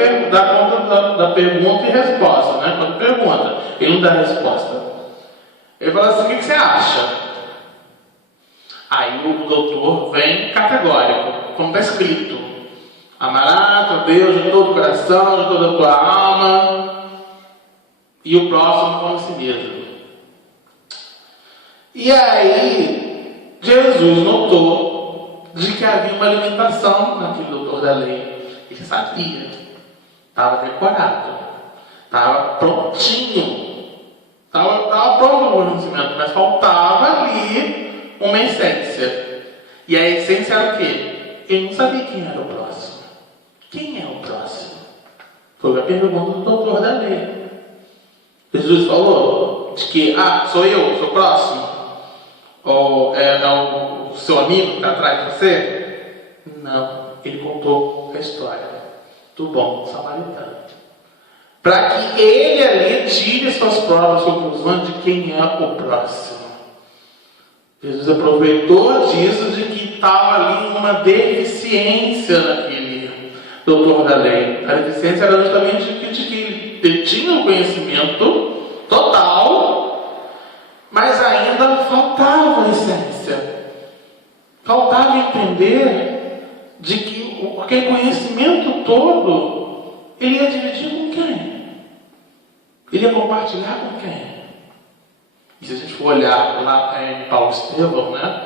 pergunta e resposta, né? Quando pergunta, ele não dá resposta. Ele fala assim, o que você acha? Aí o doutor vem categórico, como está escrito: amarás a Deus de todo o coração, de toda a tua alma, e o próximo como a si mesmo. E aí Jesus notou de que havia uma limitação naquele doutor da lei. Ele sabia, estava decorado, estava prontinho, estava pronto o conhecimento, mas faltava ali uma essência. E a essência era o quê? Ele não sabia quem era o próximo. Quem é o próximo? Foi a pergunta do doutor da lei. Jesus falou de que, sou eu, sou próximo? Ou é o seu amigo que está atrás de você? Não. Ele contou a história do bom samaritano, para que ele ali tire suas próprias conclusões de quem é o próximo. Jesus aproveitou disso, de que estava ali uma deficiência naquele doutor da lei. A deficiência era justamente de que ele tinha o conhecimento total, mas ainda faltava a essência. Faltava entender de que aquele conhecimento todo, ele ia dividir com quem? Ele ia compartilhar com quem? E se a gente for olhar lá em Paulo Estevão, né?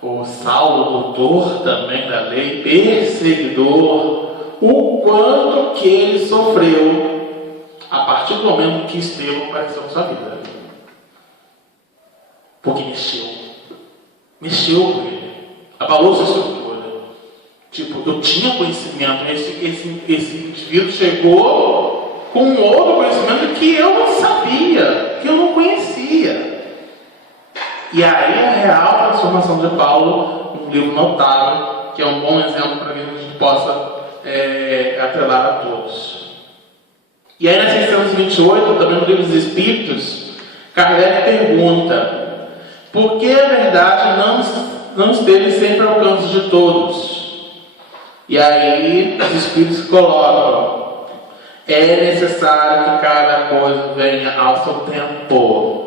O Saulo, doutor também da lei, perseguidor, o quanto que ele sofreu a partir do momento que Estevão apareceu na sua vida. Porque mexeu com ele, abalou sua estrutura. Tipo, eu tinha conhecimento, esse indivíduo chegou com um outro conhecimento que eu não sabia, que eu não conhecia. E aí a real transformação de Paulo, um livro notável, que é um bom exemplo para que a gente possa atrelar a todos. E aí na 628, também no livro dos Espíritos, Kardec pergunta: por que a verdade não esteve sempre ao alcance de todos? E aí os Espíritos colocam: é necessário que cada coisa venha ao seu tempo.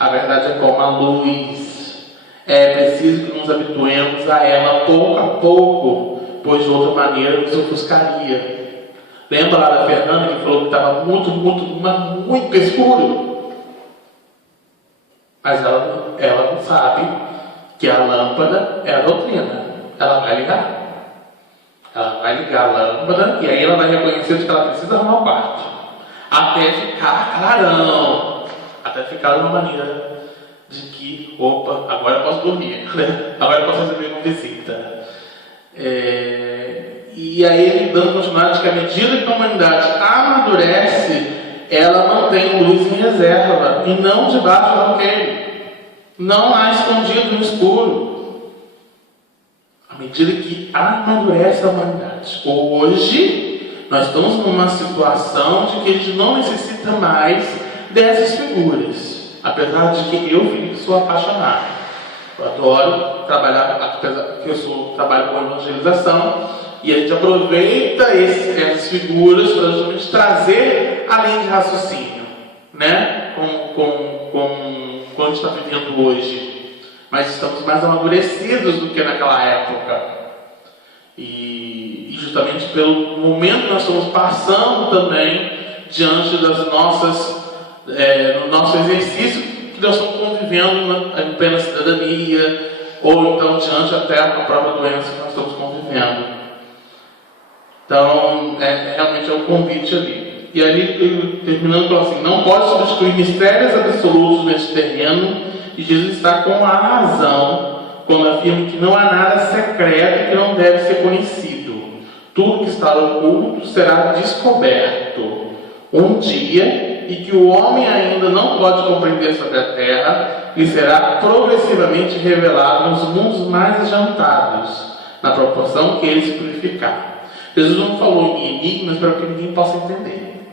A verdade é como a luz. É preciso que nos habituemos a ela pouco a pouco, pois de outra maneira nos ofuscaria. Lembra lá da Fernanda que falou que estava muito escuro? Mas ela não sabe que a lâmpada é a doutrina. Ela vai ligar. Ela vai ligar a lâmpada e aí ela vai reconhecer que ela precisa arrumar o quarto. Até ficar clarão. Até ficar de uma maneira de que, opa, agora eu posso dormir, né? Agora eu posso receber uma visita. E aí ele dando continuidade de que à medida que a humanidade amadurece, ela não tem luz em reserva e não debaixo do alqueire. Não há escondido no escuro. À medida que amadurece a humanidade. Hoje, nós estamos numa situação de que a gente não necessita mais dessas figuras, apesar de que eu, Felipe, sou apaixonado. Eu adoro trabalhar, apesar que eu trabalho com evangelização, E a gente aproveita essas figuras para justamente trazer a linha de raciocínio, né? Com a gente está vivendo hoje. Mas estamos mais amadurecidos do que naquela época. E justamente pelo momento que nós estamos passando também diante das nossas, no nosso exercício que nós estamos convivendo em plena cidadania, ou então diante até a própria doença que nós estamos convivendo. Então, realmente é um convite ali. E ali, ele, terminando, fala assim: não pode substituir mistérios absolutos nesse terreno, e Jesus está com a razão quando afirma que não há nada secreto que não deve ser conhecido. Tudo que está oculto será descoberto um dia, e que o homem ainda não pode compreender sobre a terra, e será progressivamente revelado nos mundos mais adiantados, na proporção que ele se purificar. Jesus não falou em enigmas para que ninguém possa entender.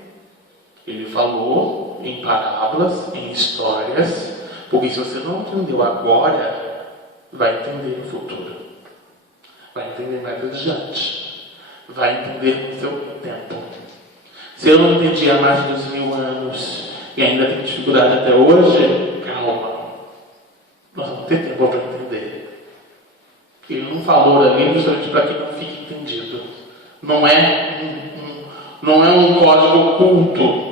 Ele falou em parábolas, em histórias, porque se você não entendeu agora, vai entender no futuro. Vai entender mais adiante. Vai entender no seu tempo. Se eu não entendi há mais de 2000 anos e ainda tenho dificuldade até hoje, calma. Nós vamos ter tempo para entender. Ele não falou ali justamente para que não fique entendido. Não é um código oculto.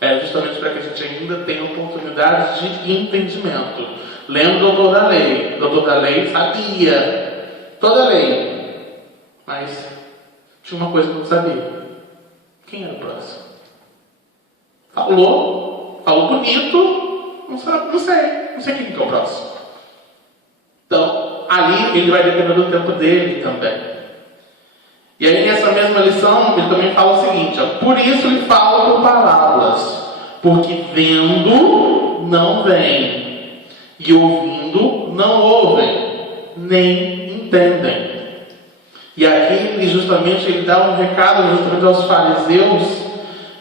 É justamente para que a gente ainda tenha oportunidades de entendimento. Lembra o doutor da lei. O doutor da lei sabia toda a lei. Mas tinha uma coisa que não sabia. Quem era o próximo? Falou bonito, não sei quem que é o próximo. Então, ali ele vai depender do tempo dele também. E aí nessa mesma lição, ele também fala o seguinte, por isso ele fala por parábolas, porque vendo não veem, e ouvindo não ouvem, nem entendem. E aqui ele dá um recado justamente aos fariseus,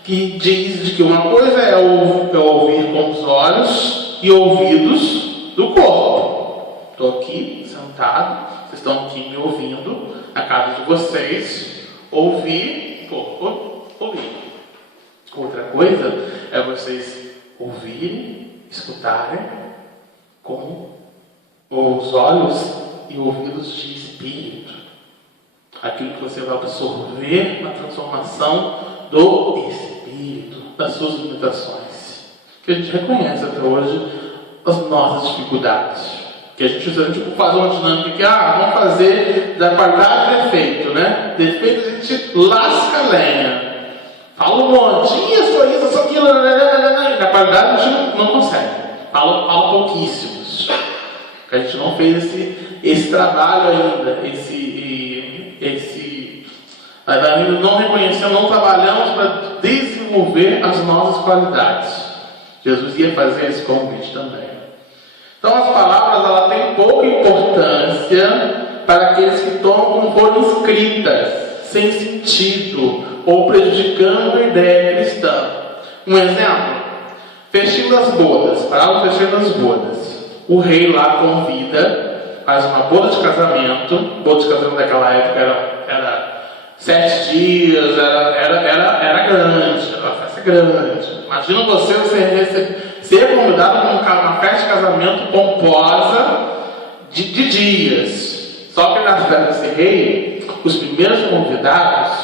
que diz de que uma coisa é ouvir com os olhos e ouvidos do corpo. Estou aqui sentado, vocês estão aqui me ouvindo, na casa de vocês, ouvir. Outra coisa é vocês ouvirem, escutarem com os olhos e ouvidos de espírito. Aquilo que você vai absorver na transformação do espírito, das suas limitações. Que a gente reconhece até hoje as nossas dificuldades. Que a gente faz uma dinâmica que, vamos fazer da qualidade de defeito, né? Defeito a gente lasca a lenha. Fala um monte, isso, só aquilo, na qualidade a gente não consegue. Fala pouquíssimos. Porque a gente não fez esse trabalho ainda, ainda não reconhecemos, não trabalhamos para desenvolver as nossas qualidades. Jesus ia fazer esse convite também. Então as palavras elas têm pouca importância para aqueles que tomam como foram escritas, sem sentido, ou prejudicando a ideia cristã. Um exemplo, festim das bodas, parábola festim das bodas. O rei lá convida, faz uma boda de casamento naquela época era 7 dias, era grande, era uma festa grande. Imagina você ser convidado para uma festa de casamento pomposa de dias. Só que na festa desse rei, os primeiros convidados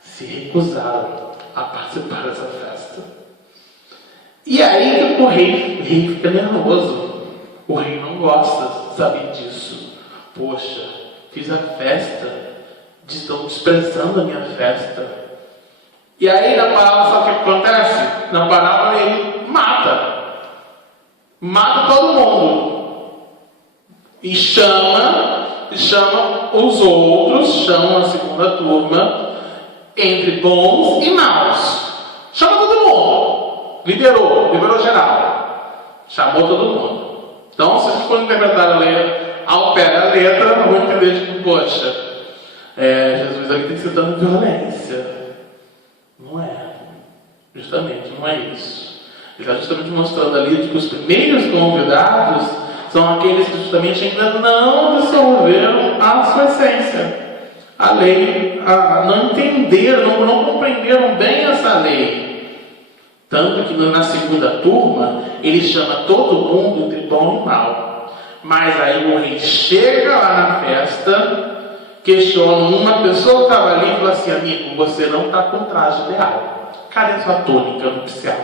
se recusaram a participar dessa festa. E aí o rei fica nervoso. O rei não gosta de saber disso. Poxa, fiz a festa, estão desprezando a minha festa. E aí na parábola, sabe o que acontece? Na parábola ele mata todo mundo. E chama os outros, chama a segunda turma, entre bons e maus. Chama todo mundo. Liberou geral. Chamou todo mundo. Então, se a gente for interpretar a lei ao pé da letra, não vou entender, tipo, poxa, Jesus ali está citando violência. Não é. Justamente, não é isso. Ele está justamente mostrando ali que os primeiros convidados são aqueles que justamente ainda não absorveram a sua essência. a lei, não entenderam, não compreenderam bem essa lei. Tanto que na segunda turma, ele chama todo mundo de bom e mal. Mas aí o rei chega lá na festa, questiona uma pessoa que estava ali e fala assim: amigo, você não está com traje ideal. Cadê sua túnica nupcial?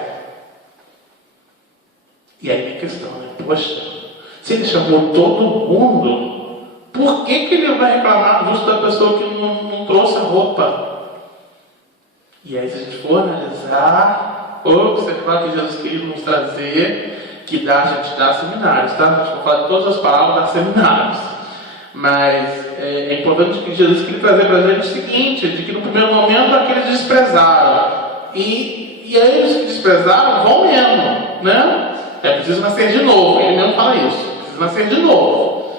E aí a questão é, poxa, se ele chamou todo mundo, por que ele vai reclamar justo da pessoa que não trouxe a roupa? E aí, se a gente for analisar, observar que Jesus queria nos trazer, que a gente dá seminários, tá? A gente vai falar de todas as palavras, dá seminários. Mas é importante que Jesus queria trazer para a gente o seguinte, de que no primeiro momento aqueles desprezaram. E aí os que desprezaram vão mesmo, né? É preciso nascer de novo, ele mesmo fala isso, precisa nascer de novo.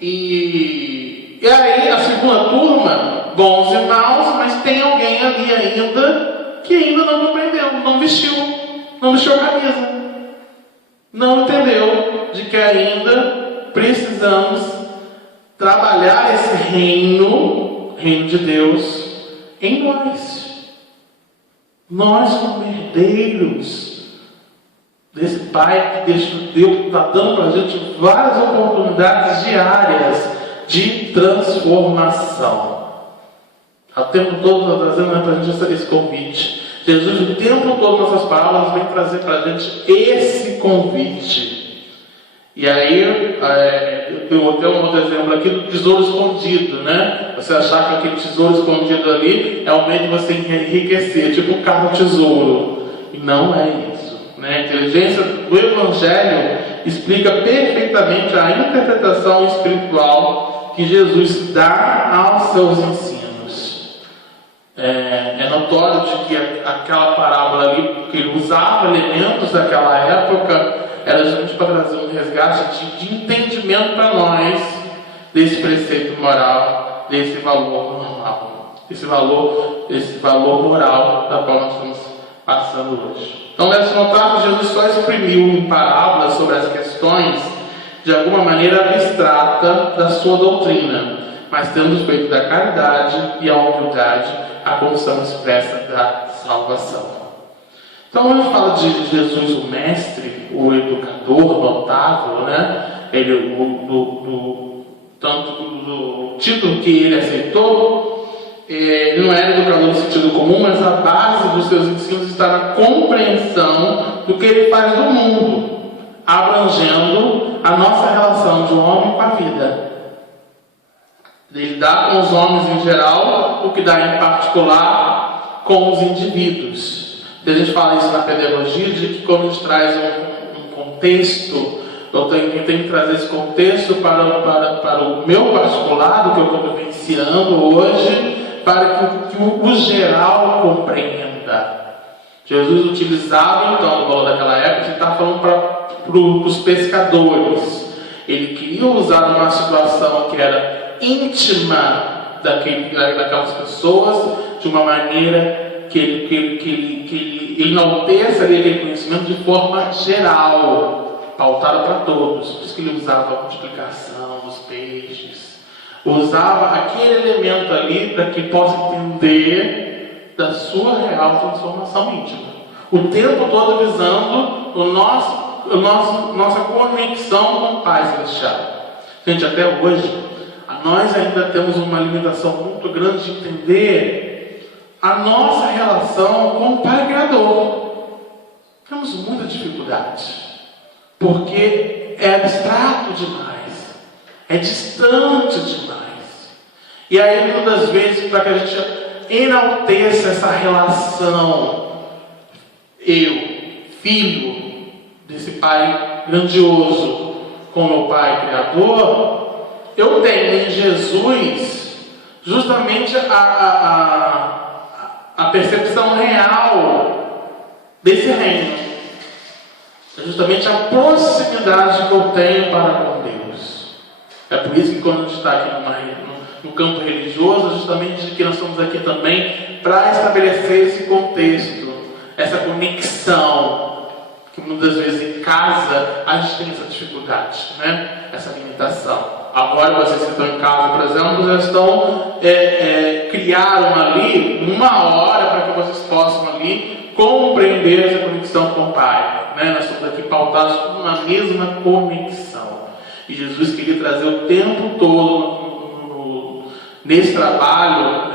E aí a segunda turma, bons e maus, mas tem alguém ali ainda que ainda não compreendeu, não vestiu a camisa, não entendeu de que ainda precisamos trabalhar esse reino de Deus em nós. Nós somos herdeiros desse Pai que está dando para a gente várias oportunidades diárias de transformação. O tempo todo está trazendo para a gente esse convite. Jesus, o tempo todo nessas palavras, vem trazer para a gente esse convite. E aí, eu vou ter um outro exemplo aqui do tesouro escondido, né? Você achar que aquele tesouro escondido ali é o meio de você enriquecer, tipo um carro-tesouro. E não é isso. Né? A inteligência do Evangelho explica perfeitamente a interpretação espiritual que Jesus dá aos seus ensinos. É notório de que aquela parábola ali, que ele usava elementos daquela época, era justamente para trazer um resgate de entendimento para nós desse preceito moral, desse valor normal, desse valor moral da qual nós estamos passando hoje. Então deve-se notar que Jesus só exprimiu em parábolas sobre as questões de alguma maneira abstrata da sua doutrina, mas tendo feito da caridade e a humildade a condição expressa da salvação. Então, quando a gente fala de Jesus, o mestre, o educador notável, né? Ele, tanto do título que ele aceitou, ele não era educador no sentido comum, mas a base dos seus ensinos está na compreensão do que ele faz no mundo, abrangendo a nossa relação de um homem com a vida. Ele dá com os homens em geral o que dá em particular com os indivíduos. A gente fala isso na pedagogia, de que quando a gente traz um contexto, eu tenho que trazer esse contexto para o meu particular, do que eu estou vivenciando hoje, para que o geral compreenda. Jesus utilizava, então, no valor daquela época, ele estava falando para os pescadores. Ele queria usar uma situação que era íntima daquelas pessoas, de uma maneira que ele enalteça aquele conhecimento de forma geral, pautado para todos. Por isso que ele usava a multiplicação dos peixes, usava aquele elemento ali para que possa entender da sua real transformação íntima. O tempo todo visando nossa conexão com o Pai Celestial. Gente, até hoje, nós ainda temos uma limitação muito grande de entender a nossa relação com o Pai Criador. Temos muita dificuldade, porque é abstrato demais, é distante demais. E aí, muitas vezes, para que a gente enalteça essa relação, eu, filho desse Pai grandioso, com o meu Pai Criador, eu tenho em Jesus justamente a percepção real desse reino. É justamente a proximidade que eu tenho para com Deus. É por isso que quando a gente está aqui no campo religioso, é justamente que nós estamos aqui também para estabelecer esse contexto, essa conexão que muitas vezes em casa a gente tem essa dificuldade, né? Essa limitação. Agora vocês que estão em casa, por exemplo, já estão criaram ali uma hora para que vocês possam ali compreender essa conexão com o Pai, né? Nós estamos aqui pautados com uma mesma conexão. E Jesus queria trazer o tempo todo nesse trabalho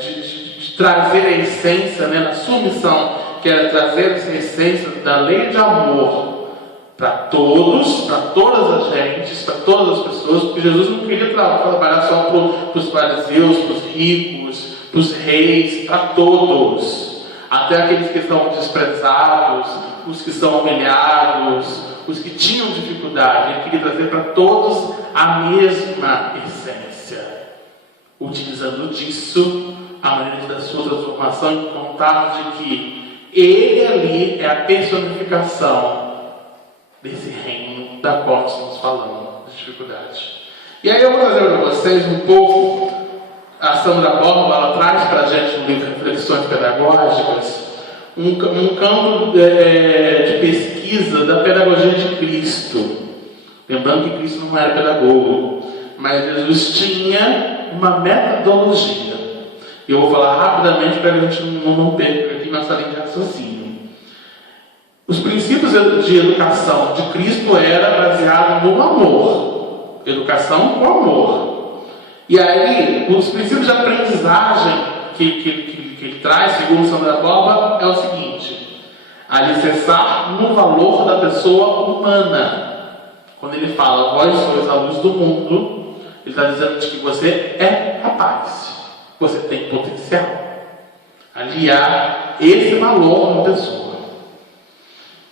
de trazer a essência, né, na sua missão, que era trazer essa essência da lei de amor para todos, para todas as gentes, para todas as pessoas, porque Jesus não queria trabalhar só para os fariseus, para os ricos, para os reis, para todos, até aqueles que são desprezados, os que são humilhados, os que tinham dificuldade. Ele queria trazer para todos a mesma essência, utilizando disso a maneira da sua transformação e contar de que ele ali é a personificação desse reino da qual nós estamos falando, de dificuldade. E aí eu vou trazer para vocês um pouco a Sandra Borba, ela traz para a gente no livro Reflexões Pedagógicas um campo de pesquisa da pedagogia de Cristo. Lembrando que Cristo não era pedagogo, mas Jesus tinha uma metodologia. E eu vou falar rapidamente para a gente não perder aqui nossa linha de raciocínio. Os princípios de educação de Cristo era baseado no amor. Educação com amor. E aí, os princípios de aprendizagem que ele traz, segundo Sandra Borba, é o seguinte: alicerçar no valor da pessoa humana. Quando ele fala, vós sois a luz do mundo, ele está dizendo de que você é capaz, você tem potencial. Aliar esse valor na pessoa.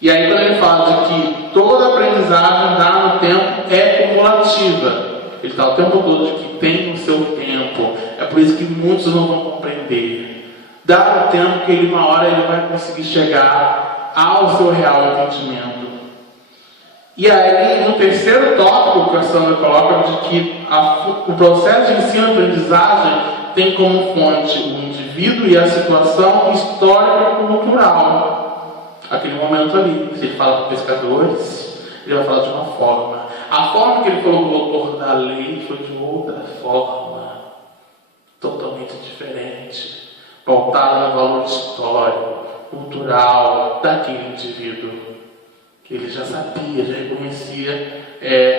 E aí quando ele fala de que toda aprendizagem dá no tempo é cumulativa, ele está o tempo todo de que tem o seu tempo. É por isso que muitos não vão compreender. Dá o tempo que uma hora ele vai conseguir chegar ao seu real entendimento. E aí no terceiro tópico que a Sandra coloca, de que o processo de ensino e aprendizagem tem como fonte o indivíduo e a situação histórica e cultural. Aquele momento ali, se ele fala para pescadores, ele vai falar de uma forma. A forma que ele falou com o autor da lei foi de outra forma, totalmente diferente, pautada no valor histórico, cultural daquele indivíduo. Ele já sabia, já reconhecia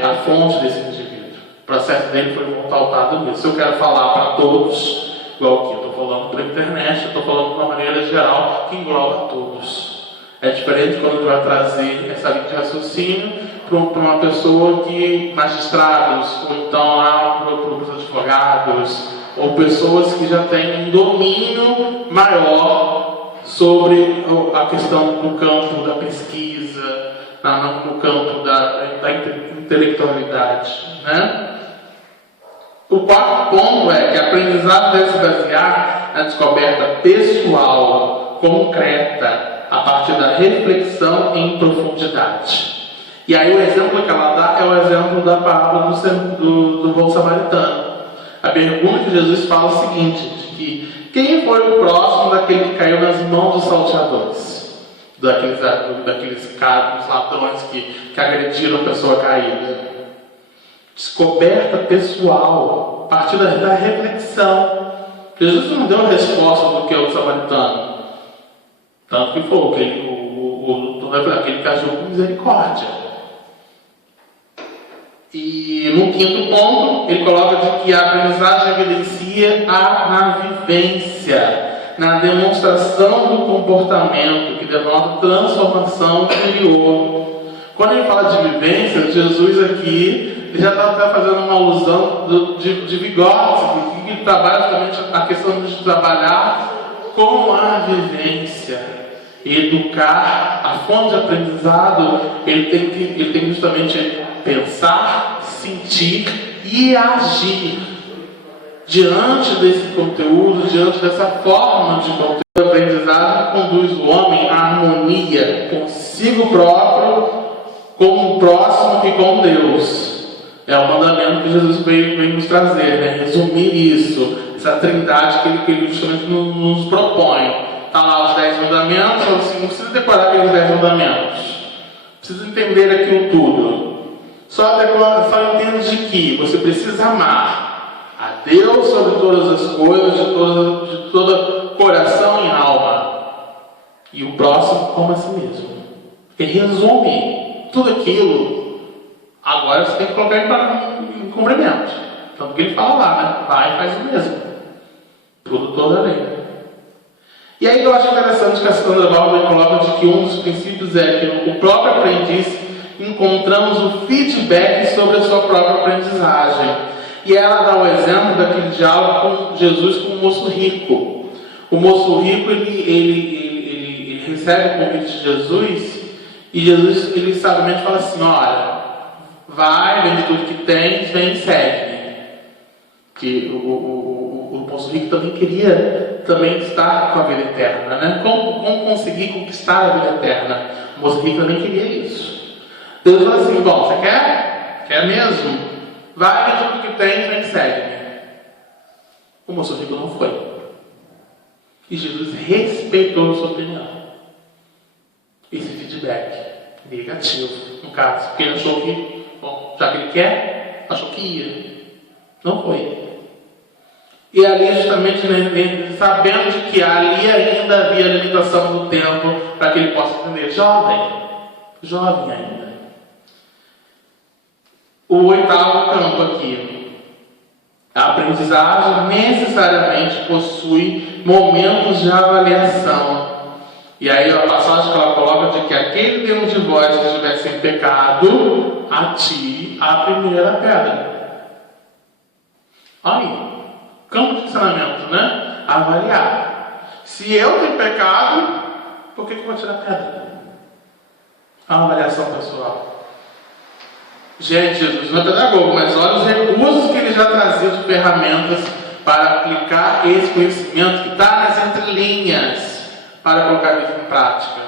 a fonte desse indivíduo. O processo dele foi pautado nisso. Eu quero falar para todos, igual que eu estou falando para a internet, eu estou falando de uma maneira geral que engloba todos. É diferente quando vai trazer essa linha de raciocínio para uma pessoa que, magistrados, ou então lá para os advogados, ou pessoas que já têm um domínio maior sobre a questão no campo da pesquisa, no campo da intelectualidade, né? O quarto ponto é que a aprendizagem deve se basear na descoberta pessoal, concreta, a partir da reflexão em profundidade. E aí o exemplo que ela dá é o exemplo da parábola do bom samaritano. A pergunta que Jesus fala é o seguinte, de que quem foi o próximo daquele que caiu nas mãos dos salteadores? Daqueles caras, ladrões que agrediram a pessoa caída. Descoberta pessoal, a partir da reflexão. Jesus não deu a resposta do que é o samaritano. Tanto que falou que aquele que agiu com misericórdia. E no quinto ponto, ele coloca de que a aprendizagem evidencia na vivência, na demonstração do comportamento, que denota transformação interior. Quando ele fala de vivência, Jesus aqui já está fazendo uma alusão de Vygotsky, que trabalha justamente a questão de trabalhar com a vivência. Educar, a fonte de aprendizado, ele tem que justamente pensar, sentir e agir diante desse conteúdo, diante dessa forma de conteúdo. O aprendizado conduz o homem à harmonia consigo próprio, com o próximo e com Deus. É o mandamento que Jesus veio nos trazer, né? Resumir isso, essa trindade que ele justamente nos propõe. Está lá os 10 mandamentos, ou assim, não precisa decorar aqueles 10 mandamentos. Precisa entender aquilo tudo. Só entenda de que você precisa amar a Deus sobre todas as coisas, de todo coração e alma. E o próximo como a si mesmo. Ele resume tudo aquilo. Agora você tem que colocar em cumprimento. Tanto que ele fala lá, né? Vai e faz o mesmo. Tudo, toda a lei. E aí eu acho interessante que a Sandra Bauer coloca de que um dos princípios é que no próprio aprendiz encontramos o feedback sobre a sua própria aprendizagem. E ela dá o exemplo daquele diálogo com Jesus com o moço rico. O moço rico, ele recebe o convite de Jesus, e Jesus, ele sabiamente fala assim, olha, vai, vende tudo que tens, vem e segue-me. Que o moço rico também queria estar com a vida eterna, né? Como conseguir conquistar a vida eterna? O moço rico também queria isso. Deus fala assim, bom, você quer? Quer mesmo? Vai, vende tudo que tens, vem e segue-me. O moço rico não foi. E Jesus respeitou a sua opinião. Esse feedback negativo, no caso, porque ele achou que, bom, já que ele quer, achou que ia. Não foi. E ali, justamente, sabendo de que ali ainda havia limitação do tempo para que ele possa entender. Jovem ainda. O oitavo campo aqui. A aprendizagem necessariamente possui momentos de avaliação. E aí a passagem que ela coloca de que aquele dentre de vós que estivesse em pecado, atire a primeira pedra. Aí, campo de ensinamento, né? Avaliar. Se eu tenho pecado, por que eu vou tirar a pedra? A avaliação pessoal. Gente, Jesus não é pedagogo, mas olha os recursos que ele já trazia de ferramentas para aplicar esse conhecimento que está nas entrelinhas para colocar isso em prática.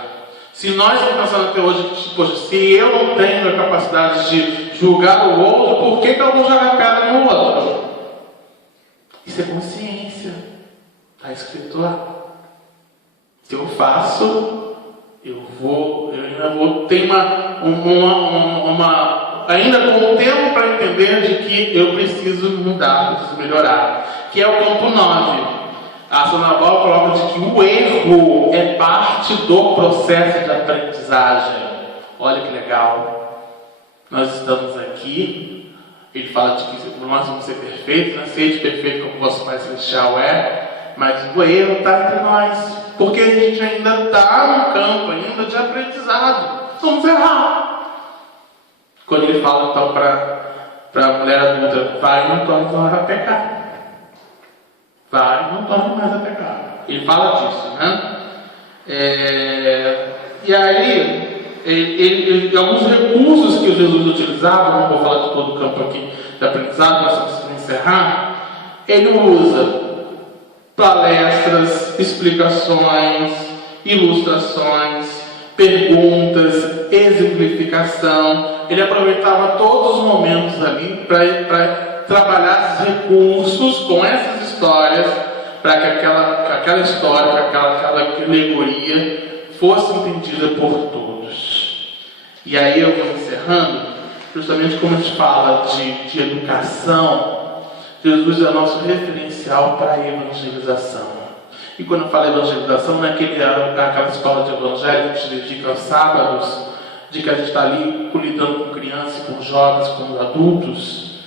Se nós estamos pensando até hoje, poxa, se eu não tenho a capacidade de julgar o outro, por que eu vou jogar pedra no outro? Isso é consciência. Está escrito lá. Se eu faço, eu ainda vou ter ainda com o tempo para entender de que eu preciso mudar, preciso melhorar. Que é o campo 9. A Sanabal coloca de que o erro é parte do processo de aprendizagem. Olha que legal. Nós estamos aqui. Ele fala de que nós vamos ser perfeitos, né? Seja perfeito como vosso Pai Celestial é. Mas o erro está entre nós. Porque a gente ainda está no campo ainda de aprendizado. Vamos errar. Quando ele fala então para a mulher adulta, vai e não torne mais a pecar. Vai e não torne mais a pecar. Ele fala disso, né? E aí, alguns recursos que Jesus utilizava, não vou falar de todo o campo aqui de aprendizado, mas só preciso encerrar. Ele usa palestras, explicações, ilustrações, perguntas, exemplificação. Ele aproveitava todos os momentos ali para trabalhar esses recursos com essas histórias, para que aquela história, aquela alegoria fosse entendida por todos. E aí eu vou encerrando, justamente como a gente fala de educação. Jesus é o nosso referencial para a evangelização. E quando eu falo evangelização, não é aquela escola de evangelho que se dedica aos sábados, de que a gente está ali lidando com crianças, com jovens, com adultos,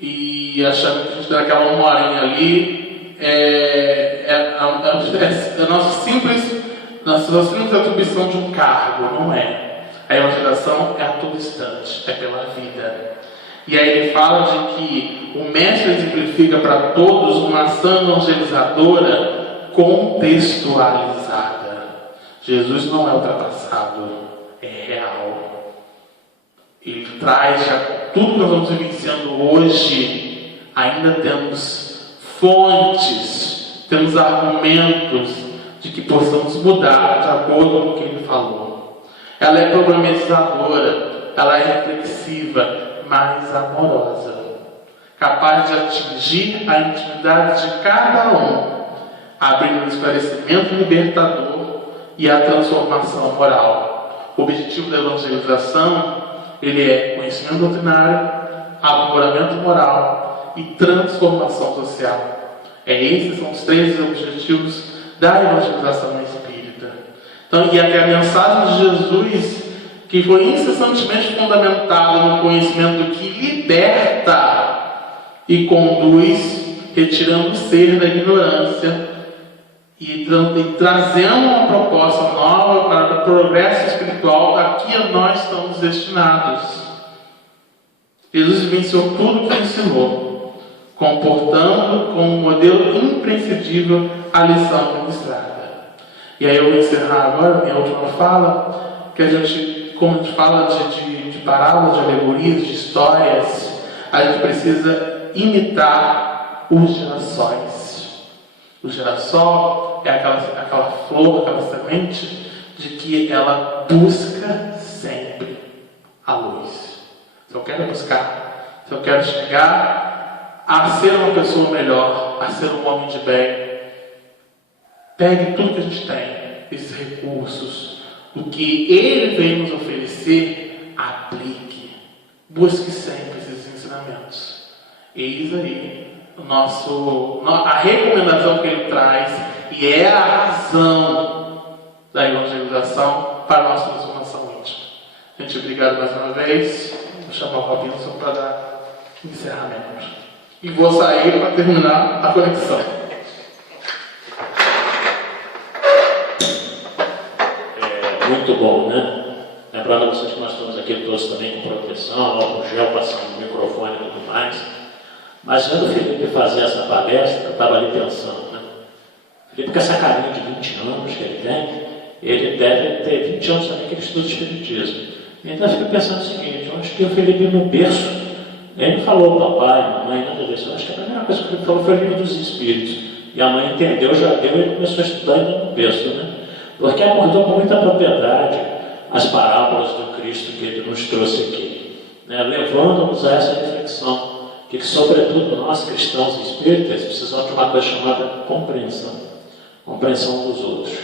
e achando que a gente tem aquela uma horinha ali, a nossa simples atribuição de um cargo, não é? A evangelização é a todo instante, é pela vida. E aí ele fala de que o mestre exemplifica para todos uma ação evangelizadora contextualizada. Jesus não é ultrapassado, é real. Ele traz tudo que nós estamos vivenciando hoje. Ainda temos fontes, temos argumentos de que possamos mudar de acordo com o que ele falou. Ela é problematizadora, ela é reflexiva, mas amorosa, capaz de atingir a intimidade de cada um, abrindo o esclarecimento libertador e a transformação moral. O objetivo da evangelização, ele é conhecimento doutrinário, aprimoramento moral e transformação social. Esses são os 3 objetivos da evangelização espírita. Então, e até a mensagem de Jesus, que foi incessantemente fundamentada no conhecimento que liberta e conduz, retirando o ser da ignorância e trazendo uma proposta nova para o progresso espiritual a que nós estamos destinados. Jesus venceu tudo que ensinou, comportando como um modelo imprescindível a lição ministrada. E aí eu vou encerrar agora minha última fala, que a gente, como a gente fala de parábolas, de alegorias, de histórias, a gente precisa imitar os girassóis. O girassol é aquela flor, aquela semente, de que ela busca sempre a luz. Se eu quero buscar, se eu quero chegar a ser uma pessoa melhor, a ser um homem de bem, pegue tudo que a gente tem, esses recursos, o que Ele vem nos oferecer, aplique. Busque sempre esses ensinamentos. Eis aí a recomendação que Ele traz, e é a razão da evangelização para a nossa transformação íntima. Gente, obrigado mais uma vez. Vou chamar o Robinson para dar encerramento. E vou sair para terminar a conexão. Muito bom, né? Lembrando a vocês que nós estamos aqui todos também com proteção, álcool gel, passando no microfone e tudo mais. Mas vendo o Felipe fazer essa palestra, eu estava ali pensando, né? Felipe, com essa carinha de 20 anos que ele deve ter 20 anos também que ele estuda espiritismo. Então eu fico pensando o seguinte, eu acho que o Felipe no berço, ele não falou papai, mamãe, nada disso. Eu acho que a primeira coisa que o Felipe falou foi o livro dos Espíritos. E a mãe entendeu, já deu, e ele começou a estudar ainda no berço, né? Porque abordou com muita propriedade as parábolas do Cristo que ele nos trouxe aqui, né? Levando-nos a essa reflexão, que sobretudo nós cristãos e espíritas precisamos de uma coisa chamada compreensão dos outros,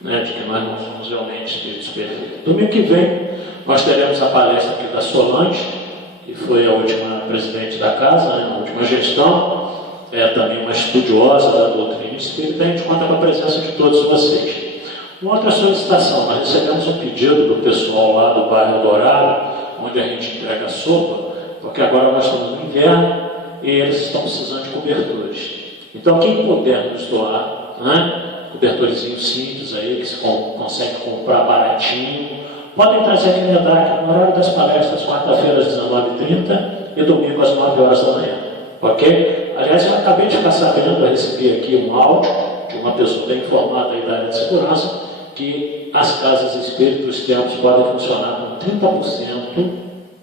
né? De que nós não somos realmente espíritos perfeitos. Domingo que vem nós teremos a palestra aqui da Solange, que foi a última presidente da casa, né? Na última gestão, também uma estudiosa da doutrina espírita. A gente conta com a presença de todos vocês. Uma outra solicitação, nós recebemos um pedido do pessoal lá do bairro Dourado, onde a gente entrega sopa, porque agora nós estamos no inverno e eles estão precisando de cobertores. Então, quem puder nos doar, né, cobertorzinhos simples aí, que se consegue comprar baratinho, podem trazer aqui na DAC, no horário das palestras, quarta-feira às 19h30 e domingo às 9 horas da manhã. Ok? Aliás, eu acabei de ficar sabendo, eu recebi aqui um áudio de uma pessoa bem informada aí da área de segurança, que as casas espíritas dos tempos podem funcionar com 30%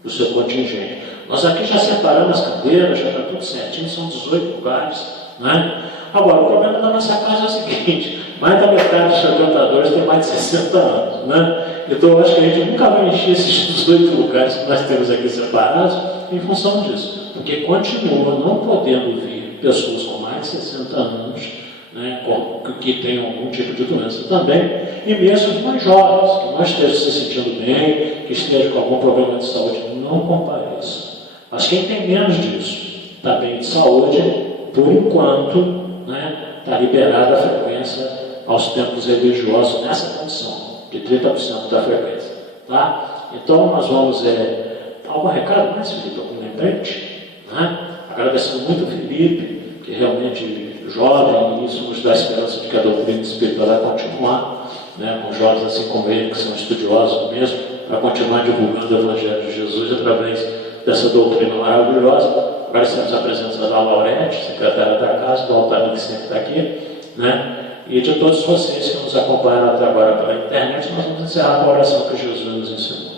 do seu contingente. Nós aqui já separamos as cadeiras, já está tudo certinho, são 18 lugares, né? Agora, o problema da nossa casa é o seguinte, mais da metade dos frequentadores tem mais de 60 anos, né? Então eu acho que a gente nunca vai encher esses 18 lugares que nós temos aqui separados em função disso, porque continua não podendo vir pessoas com mais de 60 anos, né, que tenham algum tipo de doença também, e mesmo os mais jovens, que não estejam se sentindo bem, que estejam com algum problema de saúde, não compareçam. Mas quem tem menos disso, está bem de saúde, por enquanto, né, está liberada a frequência aos templos religiosos nessa condição, de 30% da frequência. Tá? Então nós vamos, algum recado mais, Felipe, algum lembrete? Né? Agradecendo muito o Felipe, que realmente jovem, e isso nos dá esperança de que a doutrina espírita vai continuar, né, com jovens assim como ele, que são estudiosos mesmo, para continuar divulgando o Evangelho de Jesus através dessa doutrina maravilhosa. Agradecemos a presença da Laurete, secretária da casa, do Altamir, que sempre está aqui, né, e de todos vocês que nos acompanham até agora pela internet. Nós vamos encerrar com a oração que Jesus nos ensinou.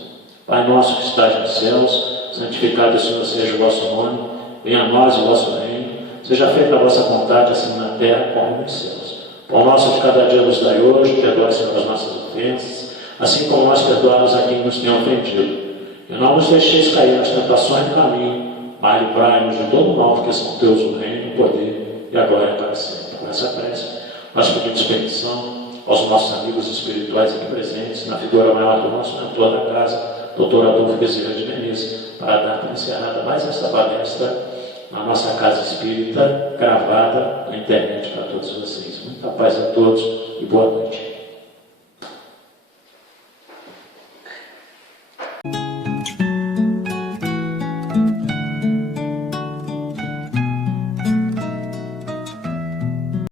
Pai nosso que estás nos céus, santificado Senhor seja o vosso nome, venha a nós o vosso reino, seja feita a vossa vontade, assim na terra como nos céus. Pão nosso de cada dia nos dai hoje, perdoai, Senhor, as nossas ofensas, assim como nós perdoamos a quem nos tem ofendido. E não nos deixeis cair nas tentações do caminho, mas livrai-nos de todo mal, porque são teus o reino, o poder e a glória para sempre. Com essa prece, Nós pedimos permissão aos nossos amigos espirituais aqui presentes, na figura maior do nosso mentor da casa, Dr. Adolfo Bezerra de Menezes, para dar por encerrada mais esta palestra na nossa casa espírita, gravada na internet para todos vocês. Muita paz a todos e boa noite.